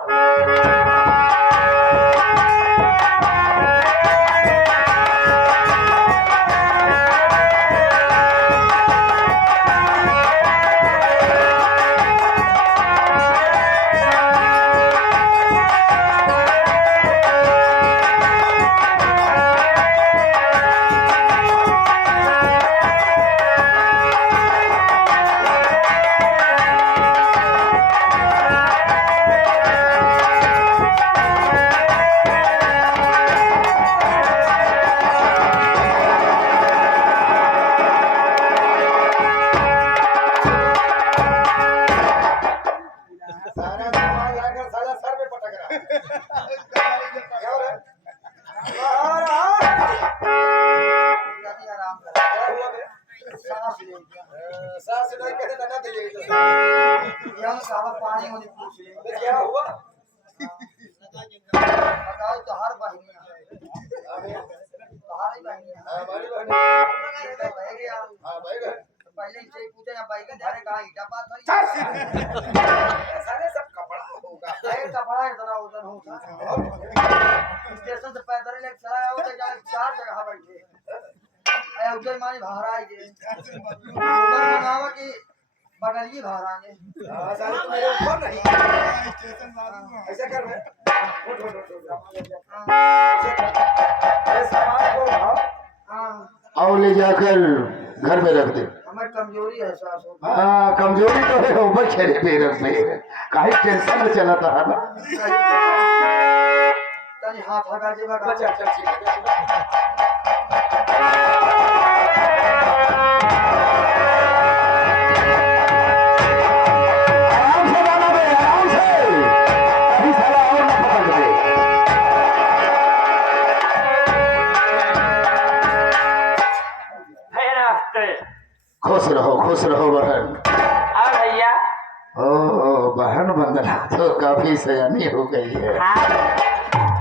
सांस ले सास नहीं कहते ना दे यंग साहब पानी मुझे पूछ ले क्या हुआ बताओ तो हर बहनिया तुम्हारी बहनिया हमारी बहन बह गया हां भाई बहन पहले इसे पूछे या बैगन धरे कहाँ ईटा बात नहीं सारे सब कपड़ा होगा अरे कपड़ा इतना उधर होता स्टेशन से पैदल लेके चला आओ तो जाके 4 जगह बैठे अरे उधर मानी भाड़ा आई जे ऊपर बनावा कि बगलिए भाड़ा ने हां सारे तो मेरे ऊपर नहीं ऐसा कर मैं ये सामान को उठाओ हां और ले जाकर घर में रख दे हमें कमजोरी एहसास हो हाँ कमजोरी तो है ऊपर चेहरे पे रख दे काहे टेंशन में चला था ना तनी हाथ लगा दे बगा अच्छा अच्छा ठीक है आराम से जाना बे आराम से अभी साला और ना पकड़ दे खुश रहो बहन और भैया ओ बहन वंदना तो काफी सयानी हो गई है हाँ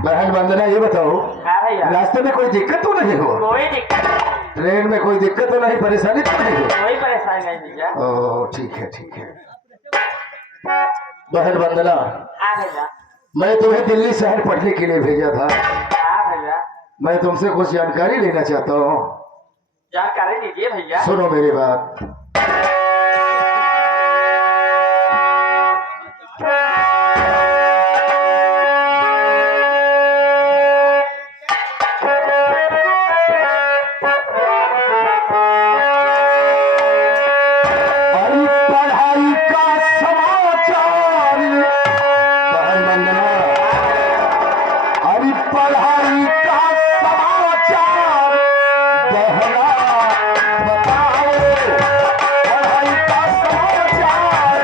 बहन वंदना ये बताओ हाँ भैया रास्ते में कोई दिक्कत तो नहीं हो कोई दिक्कत ट्रेन में कोई दिक्कत तो नहीं परेशानी तो नहीं हो कोई परेशानी नहीं भैया ओ ठीक है बहन वंदना हाँ भैया मैं तुम्हें दिल्ली शहर पढ़ने के लिए भेजा था हाँ भैया मैं तुमसे कुछ जानकारी लेना चाहता हूँ जानकारी दीजिए भैया सुनो मेरी बात अरे पढ़ाई का समाचार बहन वंदना अरे पढ़ाई का समाचार बहना बताओ पढ़ाई का समाचार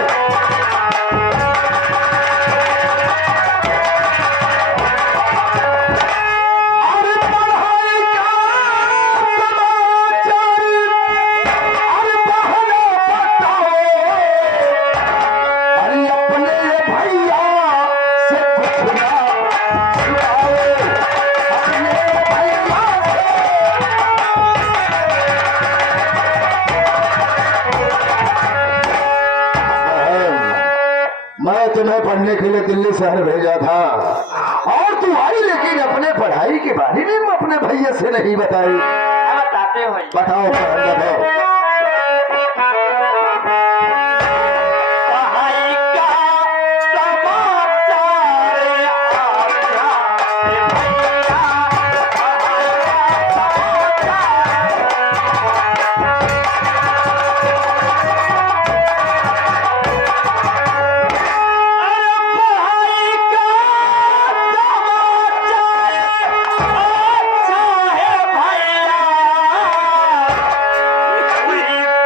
अरे पढ़ाई का समाचार अरे बहना बताओ अरे अपने भैया से कुछ ना छुपाओ अपने भैया से मैं तुम्हें पढ़ने के लिए दिल्ली शहर भेजा था और तू आई लेकिन अपने पढ़ाई के बारे में अपने भैया से नहीं बताई हाँ, बताते हो भैया बताओ बताओ पढ़ाई का समाचार आया रे भैया पढ़ाई का समाचार पढ़ाई का समाचार अच्छा है भैया कोई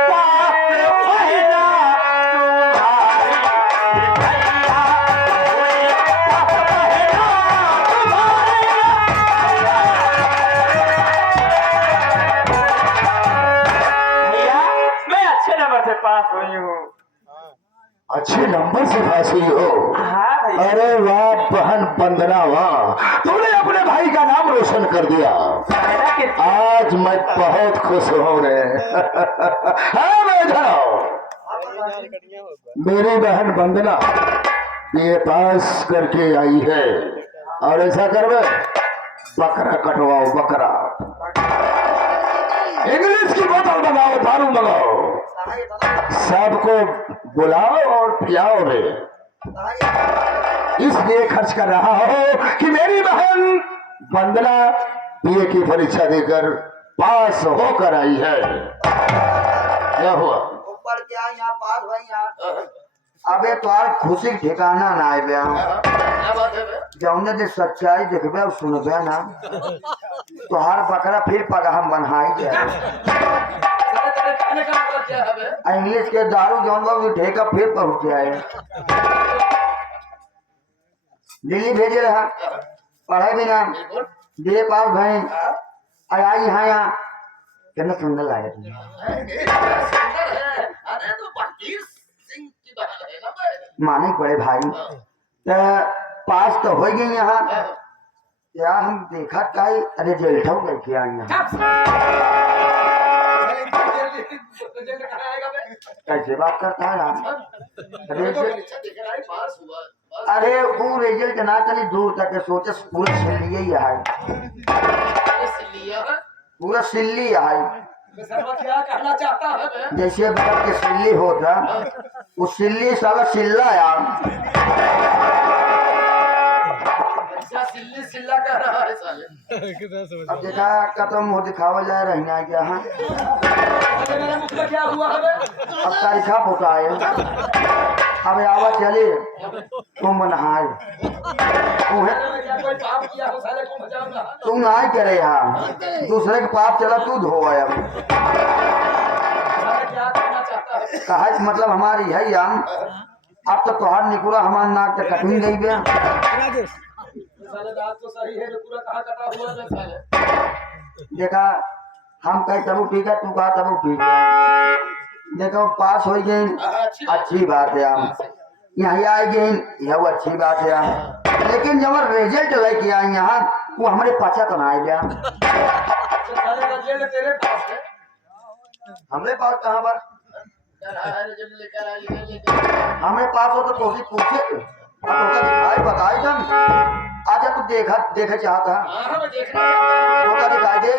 बात भैया तुम्हारी भैया कोई बात भैया तुम्हारी भैया मैं अच्छे नंबर से पास हुई हूँ अच्छे नंबर से पास हुई हो हाँ भैया अरे वाह बहन वंदना वाह तूने अपने भाई का नाम रोशन कर दिया मेरा किस आज मैं बहुत खुश हो रहे हाँ मैं जाओ मेरी बहन वंदना बीए पास करके आई है और ऐसा कर बे बकरा कटवाओ बकरा इंग्लिश की बोतल मंगाओ दारू मंगाओ सबको बुलाओ और पिलाओ रे इसलिए खर्च कर रहा हो कि मेरी बहन वंदना बीए की परीक्षा देकर पास होकर आई है क्या हुआ ऊपर क्या यहाँ पास भाई यहाँ अबे तोहार खुशी के ठिकाना ना आए बे क्या बात है जौने दे सच्चाई देखबे और सुनबे ना तोहार बकरा फिर पगहम बनाई जाए इंग्लिश के दारू जौन बाबू ठेका फिर पहुंच जाए दिल्ली भेजे रहा पढ़ाई बिना बीए पास भाई आई यहाँ कितना सुंदर लागे तुम। माने बड़े भाई तो पास तो हो गई यहाँ या हम देखा का रिजल्ट हो गई क्या यहाँ कैसे बात करता है यार अरे वो रिजल्ट ना चली दूर तक सोचे पूरा सिल्ली ही है पूरा सिल्ली है क्या कहना चाहता है? जैसे बर्फ की सिल्ली होता वो सिल्ली साला सिल्ला यार सिल्ला कह रहा है साले। अब देखा खत्म हो दिखावा जा रही है क्या हाँ क्या हुआ है? अब तारीखा पोता है अब आवा चले तुम नहाए क्या कोई पाप किया हो साले को मजाक ना। तू नहाई करे यहाँ दूसरे के पाप चला तू धोए अब साले क्या कहना चाहता है? कहा मतलब हमारी है यार अब तो तुहार निकुरा हमार नाक तक कटनी गई बे साले बात तो सही है जो पूरा कहा कटा हुआ है साले। देखा हम कहे तब ठीक है तू कहा तब ठीक है देखो पास हो गई अच्छी बात है हम यहाँ आ गई यह अच्छी बात है लेकिन जब रिजल्ट लेके आए यहाँ वो हमारे पाचा तो ना आ गया साले का जेल तेरे पास है। हमारे पास कहाँ पर हमारे पास हो तो भी पूछे दिखाई बताई जब अच्छा तू देखा चाहता हाँ हम देखना चाहते धोखा दिखाई दे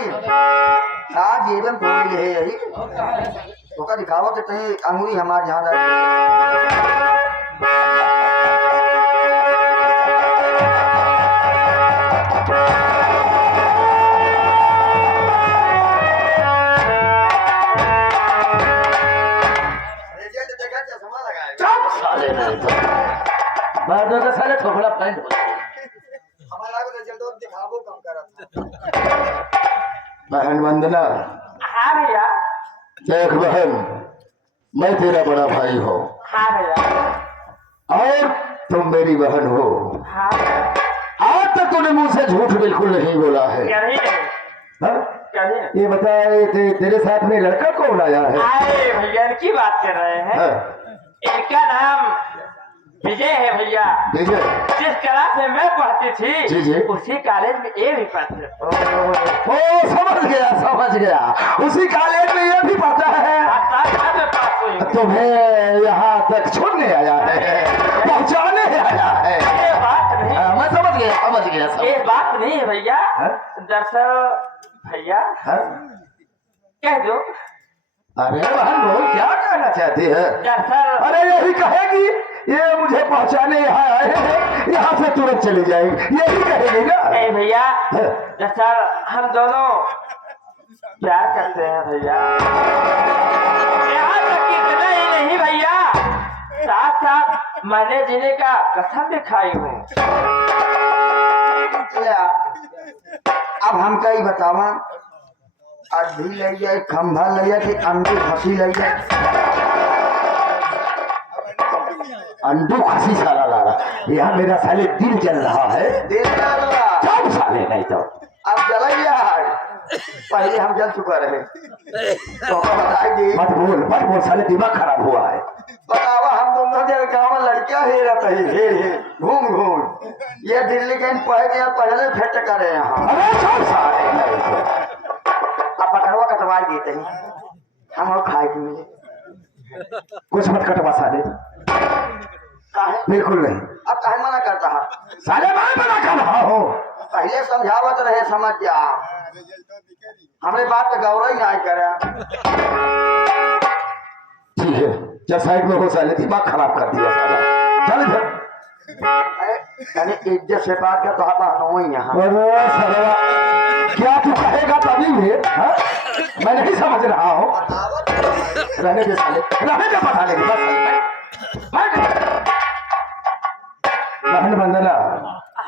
आज जीवन पूरी है यही हैं। और कहा है साले? धोखा दिखाओ तो कहीं अंगूरी हमारे यहाँ रह चुप साले नहीं तो मार दो साले थोड़ा पैंट हो बहन वंदना हाँ भैया। देख बहन मैं तेरा बड़ा भाई हूँ हाँ भैया। और तुम मेरी बहन हो हाँ आज तक तूने मुंह से झूठ बिल्कुल नहीं बोला है कभी नहीं हाँ? कभी ये बता तेरे साथ में लड़का कौन आया है अरे भैया की बात कर रहे हैं हाँ, इनका नाम विजय है भैया। विजय जिस क्लास में मैं पढ़ती थी जी, जी। उसी कॉलेज में ये भी पढ़ते थे। ओ समझ गया उसी कॉलेज में ये भी पढ़ता है साथ में पास हुई हूँ। तुम्हें यहाँ तक छोड़ने आया है पहुँचाने आया है ये बात नहीं मैं समझ गया ये बात नहीं है भैया। हाँ? दरअसल भैया हाँ? कह दो। अरे बहन बोल क्या कहना चाहती है दरअसल अरे यही कहेगी ये मुझे पहुंचाने यहाँ आए हैं यहाँ से तुरंत चले जाएंगे यही कहेगी ना नहीं भैया हाँ। दरअसल हम दोनों प्यार करते हैं भैया। यहाँ तक कि इतना ही नहीं भैया साथ साथ मैंने जीने का कसम भी खाई हूँ। अब हम कहीं बतावा अभी ले जाए खंभा ले जाए कि अंडू फंसी ले जाए अंडू खसी साला ला रहा यहाँ मेरा साले दिल जल रहा है सब साले नहीं तो अब जला यार पहले हम जल चुका रहे तो बताएगी मत बोल साले दिमाग खराब हुआ है बतावा हम दोनों जब गाँव में लड़कियां हेरत है हे घूम घूम ये दिल्ली के पढ़ गया पहले फेट करे यहाँ अरे सब साले नहीं तो अब बकरवा कटवा देते हैं हम और खाए के मिले कुछ मत कटवा साले काहे बिल्कुल नहीं अब काहे मना करता है साले मैं मना कर रहा हूँ पहले समझावत रहे समझ जा हमरे बात पे गौर ही नहीं करे ठीक है जब साइड में हो साले दिमाग खराब कर दिया साला चल इधर यानी इज्जत से बात कर तो हटा हो यहाँ अरे सरवा क्या तू कहेगा तभी भी हाँ? मैं नहीं समझ रहा हूँ रहने दे साले रहने दे बता लेंगे बस बहन वंदना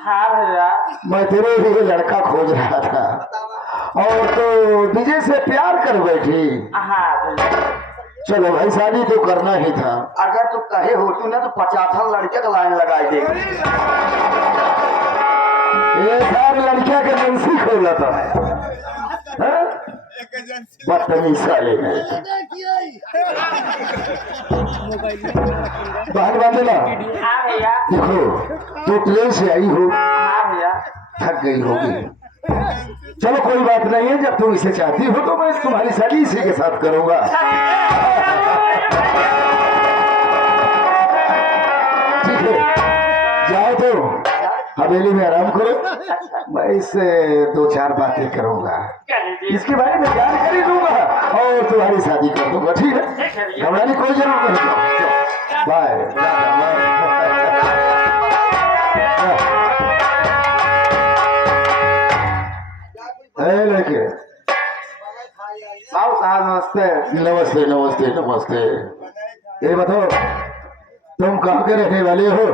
हाँ भैया मैं तेरे लिए लड़का खोज रहा था और तो विजय से प्यार कर बैठी हाँ भैया चलो भाई शादी तो करना ही था अगर तू कहे हो तू ना तो 50 लड़के का लाइन लगाई दे ये सब लड़किया के मुंशी खोला था बदतमीज साले हैं। बाहर बात है ना, हाँ भैया, देखो तू ट्रेन से आई हो, हाँ भैया, थक गई होगी। चलो कोई बात नहीं है, जब तुम इसे चाहती हो तो मैं तुम्हारी शादी इसी के साथ करूंगा। ठीक है, जाओ तो हवेली में आराम करो, मैं इससे 2-4 बातें करूंगा, इसके बारे में जानकारी दूंगा और तुम्हारी शादी कर दूंगा। ठीक है, घबराने कोई जरूरत नहीं। बाय। लड़के साहब साहब नमस्ते। नमस्ते नमस्ते नमस्ते। ये बताओ तुम कहाँ के रहने वाले हो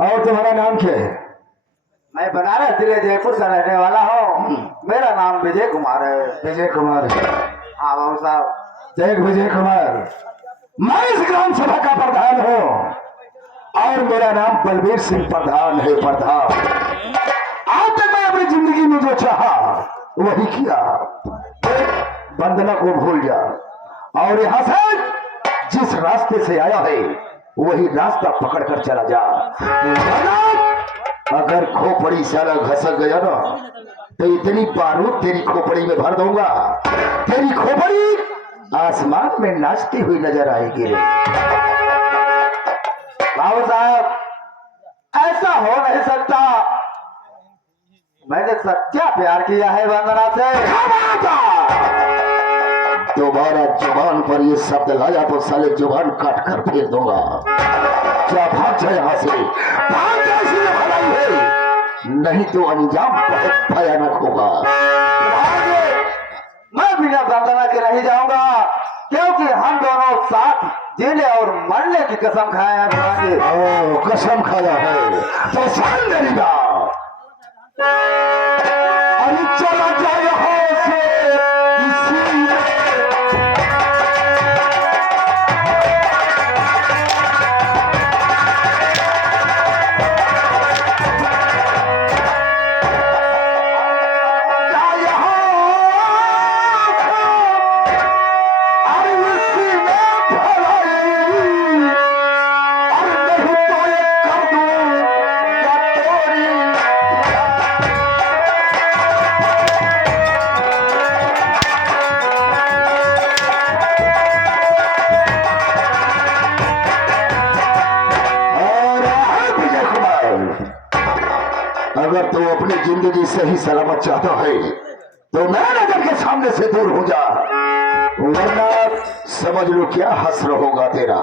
और तुम्हारा नाम क्या है? मैं बनारस जिले जयपुर का रहने वाला हूँ। मेरा नाम विजय कुमार है। विजय कुमार। हाँ बाबू साहब। देख विजय कुमार, मैं इस ग्राम सभा का प्रधान हूँ और मेरा नाम बलबीर सिंह प्रधान है। प्रधान, आज तक मैं अपनी जिंदगी में जो चाहा वही किया। वंदना को भूल जा और यहाँ से जिस रास्ते से आया है वही रास्ता पकड़ कर चला जा। अगर खोपड़ी साला घसक गया ना तो इतनी बारूद तेरी खोपड़ी में भर दूंगा, तेरी खोपड़ी आसमान में नाचती हुई नजर आएगी। बाबू साहब, ऐसा हो नहीं सकता। मैंने सच्चा प्यार किया है वंदना से। दोबारा जुबान पर ये शब्द लाया तो साले जुबान काट कर फेर दूंगा। क्या भाग जाए यहाँ से, भाग जाए, इसलिए भलाई है, नहीं तो अंजाम बहुत भयानक होगा। मैं बिना वंदना के नहीं जाऊंगा, क्योंकि हम दोनों साथ जीने और मरने की कसम खाए हैं। ओ, कसम खाया है तो सान करेगा। अरे चला जाए यहाँ से इसी में। अगर तू अपनी जिंदगी सही सलामत चाहता है तो मेरे नजर के सामने से दूर हो जा, वरना समझ लो क्या हसर होगा तेरा।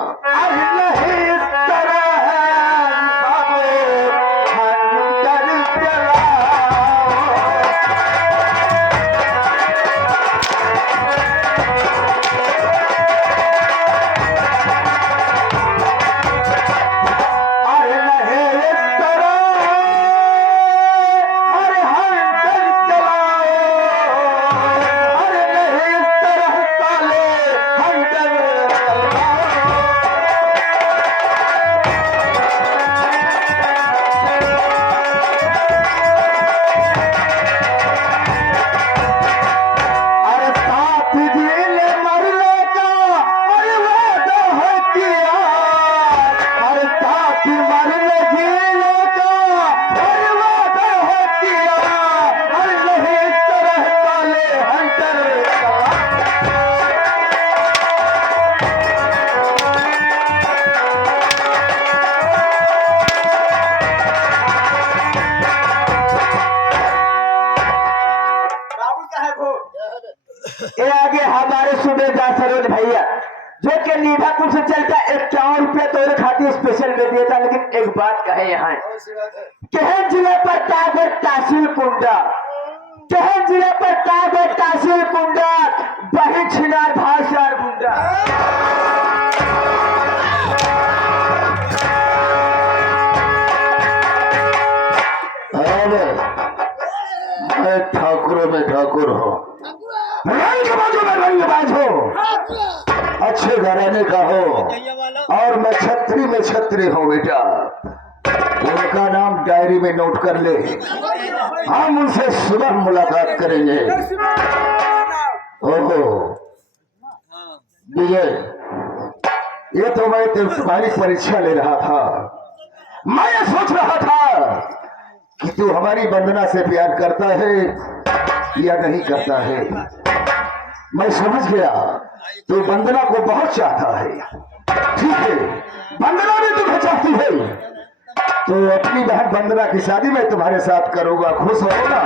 ये आगे हमारे सूबेदार सरोज भैया जो कि लीभापुर से चलता 51 रुपया तो खाती स्पेशल में दिया था। लेकिन एक बात कहे यहाँ केहन जिले पर तागर तहसील कुंडा, केहन जिले पर तागर तहसील कुंडा, बही छिनार भाषार गुंडा। मैं ठाकुरों में ठाकुर हूँ, रंगबाजों में रंगबाज हो, अच्छे घराने का हो और मैं छत्री में छत्री हूँ बेटा। उनका नाम डायरी में नोट कर ले, हम उनसे सुबह मुलाकात करेंगे। ओहो विजय, ये तो मैं तुम्हारी परीक्षा ले रहा था। मैं ये सोच रहा था कि तू हमारी वंदना से प्यार करता है या नहीं करता है। मैं समझ गया तू वंदना को बहुत चाहता है। ठीक है, वंदना भी तुम्हें चाहती है, तो अपनी बहन वंदना की शादी मैं तुम्हारे साथ करूंगा। खुश हो ना?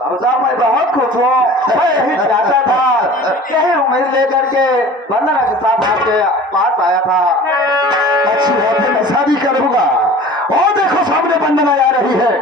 साहब मैं बहुत खुश हूँ। मैं यही चाहता था, यही उम्मीद लेकर के वंदना के साथ आपके पास आया था। अच्छी बात है, मैं शादी करूंगा। और देखो सामने वंदना आ रही है।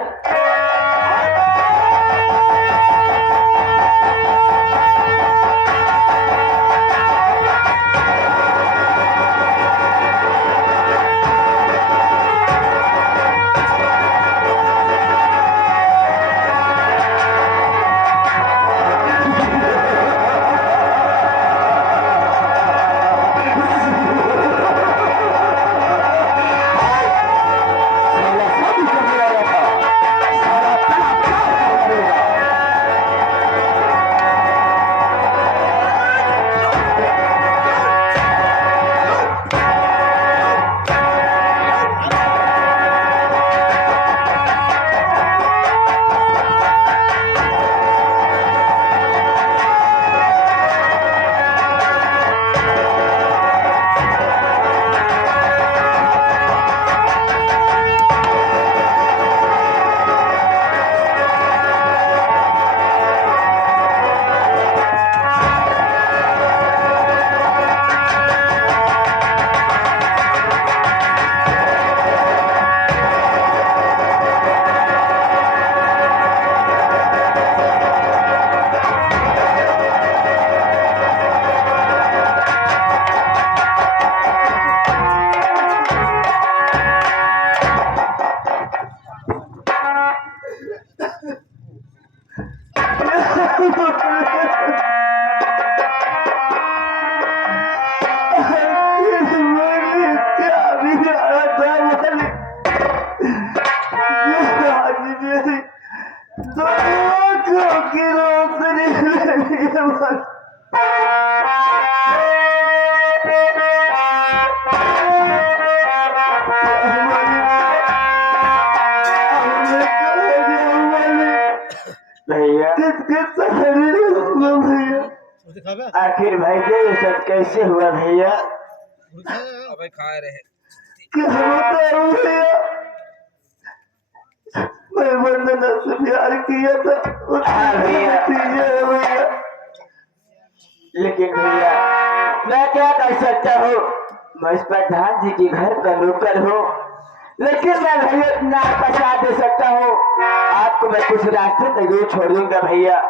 आखिर भाई ये सब कैसे हुआ भैया? अबे खा रहे कैसे होता है भैया? मैं वंदना से प्यार किया था। भैया लेकिन भैया मैं क्या कर सकता हूँ? मैं इस प्रधान जी के घर का नौकर हूँ, लेकिन मैं भैया इतना पछा दे सकता हूँ। आपको मैं कुछ रास्ते जरूर छोड़ दूंगा भैया।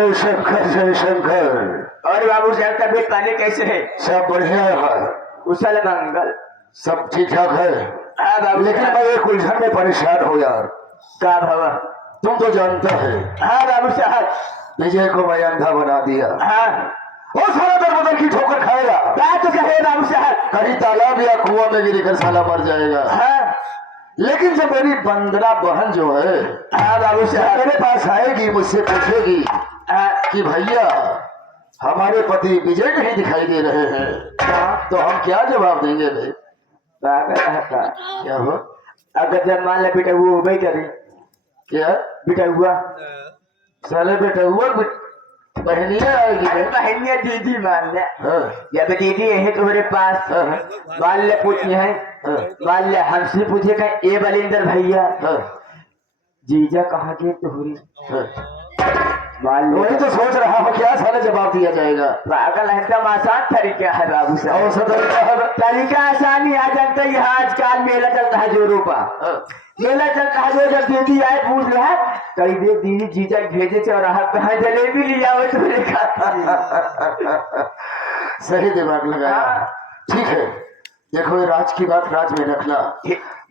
जय शंकर जय शंकर। और बाबू साहब तबियत पानी कैसे है? सब बढ़िया है, कुशल मंगल। सब ठीक ठाक है। हाँ बाबू लेकिन साहब। मैं एक उलझन में परेशान हो यार। क्या भवा? तुम तो जानता है हाँ बाबू साहब। विजय को मैं अंधा बना दिया। हाँ वो सारा दर बदल की ठोकर खाएगा। बात तो सही है बाबू साहब। कहीं तालाब या कुआं में गिर कर साला मर जाएगा। हाँ लेकिन जब मेरी बंदना बहन जो है हाँ बाबू साहब। मेरे पास आएगी, मुझसे पूछेगी हाँ कि भैया हमारे पति विजय नहीं दिखाई दे रहे हैं, तो हम क्या जवाब देंगे भाई? क्या हो? अगर जब मान ले बेटा वो वही करे क्या बेटा हुआ साले बेटा हुआ बहनिया आएगी बे? बहनिया दीदी मान ले हाँ, या तो दीदी है तुम्हारे पास हाँ, मान ले पूछनी है हाँ, मान ले हमसे पूछेगा ए बलिंदर भैया हाँ, जीजा कहाँ के तुम्हारी हाँ। मान वही ले तो सोच रहा हूँ क्या साले जवाब दिया जाएगा। पागल एकदम आसान तरीका है बाबू साहब। और सदर तरीका आसानी आ जानता है। आजकल मेला चलता है जोरों का मेला चलता है। जो जब दीदी आए पूछ रहा है कई देर दीदी जीजा भेजे चौराहा कहा जलेबी लिया हो तुम्हें खाता सही दिमाग लगाया। हाँ। ठीक है, देखो ये राज की बात राज में रखना,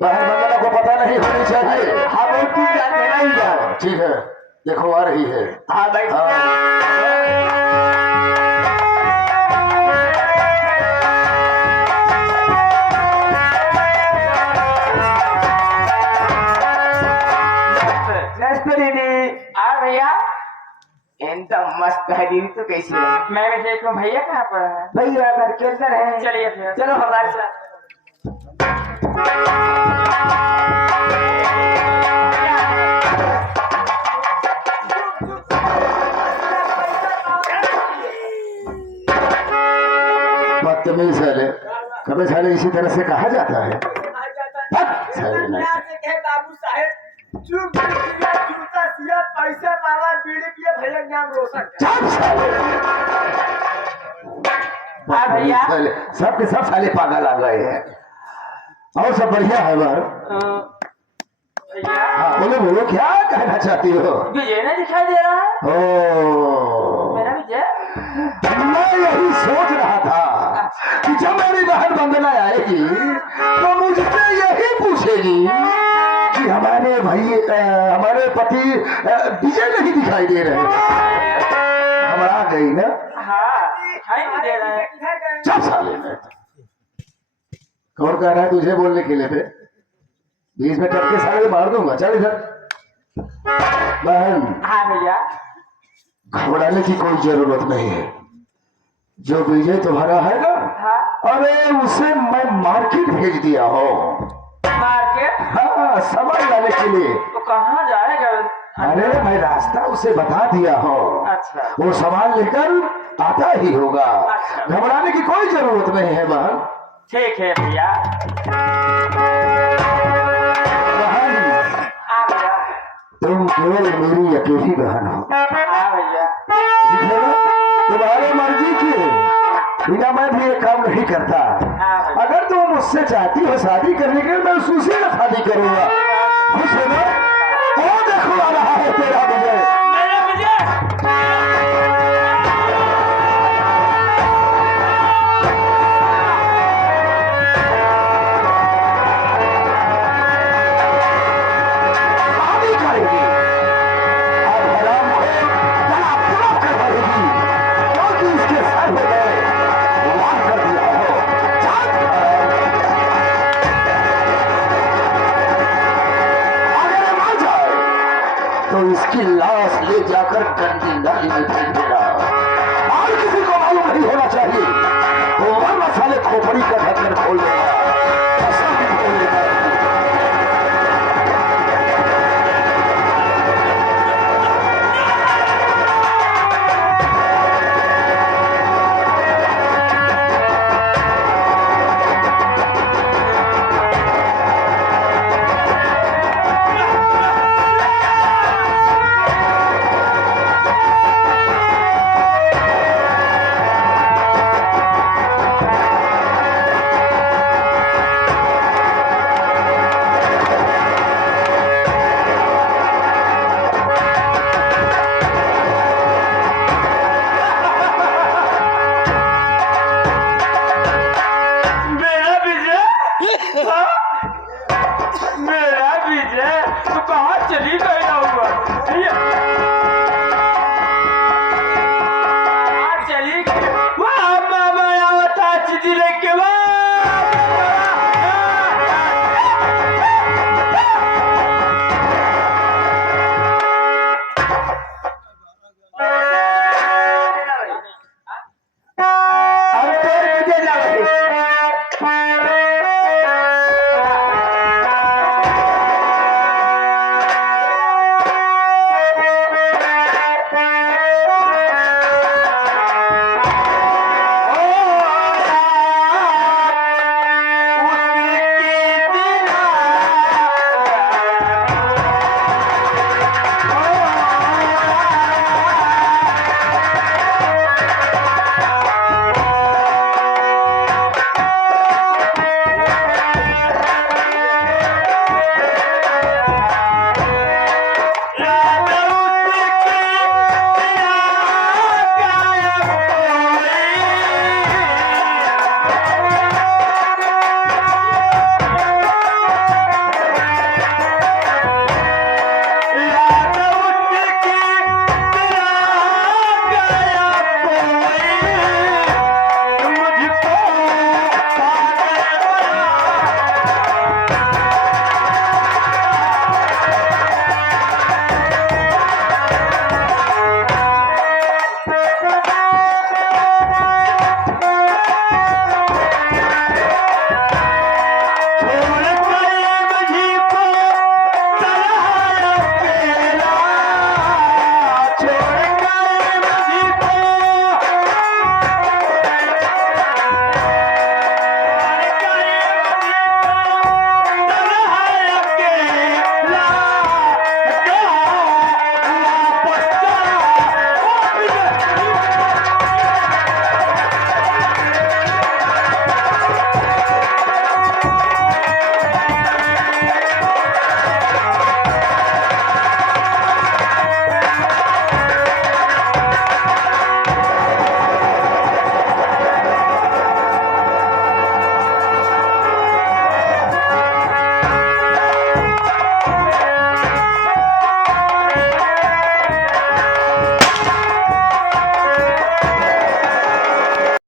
बाहर बंगला को पता नहीं होनी चाहिए। हाँ बहुत चीज जानते ना ही जाओ। ठीक है, देखो आ रही है। हाँ भाई नमस्ते दीदी। आ भैया एकदम मस्त है दीदी। तो कैसी है? मैं भी ठीक हूँ। भैया कहाँ पर है? भैया घर के अंदर है। चलिए फिर चलो हमारे साथ। बदतमीज साले, कभी साले इसी तरह से कहा जाता है। साले नहीं। बाबू साहेब पैसा पावर बीड़ी पिए भैया नाम रोशन चुप साले। हाँ भैया। साले, सब के सब साले पागल आ गए हैं। और सब बढ़िया है बार? भैया हाँ बोलो बोलो, क्या कहना चाहती हो? विजय नहीं दिखाई दे रहा है। ओ, मेरा विजय मैं यही सोच रहा था कि जब मेरी बहन वंदना आएगी तो मुझसे यही पूछेगी कि हमारे भाई हमारे पति विजय नहीं दिखाई दे रहे। घबरा गई ना? हाँ दिखाई नहीं दे रहा है। चुप साले में। कौन कह रहा है तुझे बोलने के लिए? बे बीच में टपके साले मार दूंगा। चल इधर। बहन हाँ भैया। घबराने की कोई जरूरत नहीं है। जो विजय तुम्हारा है ना, हाँ अरे उसे मैं मार्केट भेज दिया हूँ। मार्केट? हाँ, सामान लाने के लिए। तो कहाँ जाएगा? अरे मैं रास्ता उसे बता दिया हूँ। अच्छा वो सामान लेकर आता ही होगा। अच्छा। घबराने की कोई जरूरत नहीं है बहन। ठीक है भैया। बहन हाँ भैया। तुम केवल मेरी अकेली बहन हो। हाँ भैया। ठीक है ना? तुम्हारी मर्जी की बिना मैं भी ये काम नहीं करता। हाँ भैया। अगर तुम मुझसे चाहती हो शादी करने के लिए, मैं उसी से शादी करूंगा। खुश है ना? और देखो आ रहा है तेरा विजय। मेरा विजय। शादी करेगी और हराम को बड़ा पूरा करवाएगी, क्योंकि इसके सर में वार कर दिया हो। अगर मर जाए तो इसकी लाश ले जाकर गंदी नाली में फेंक देना। और किसी को मालूम नहीं होना चाहिए। तो वरना साले खोपड़ी का ढक्कन खोल देगा। कसम खोल देगा। मेरा विजय, तू कहाँ चली गई ना हुआ?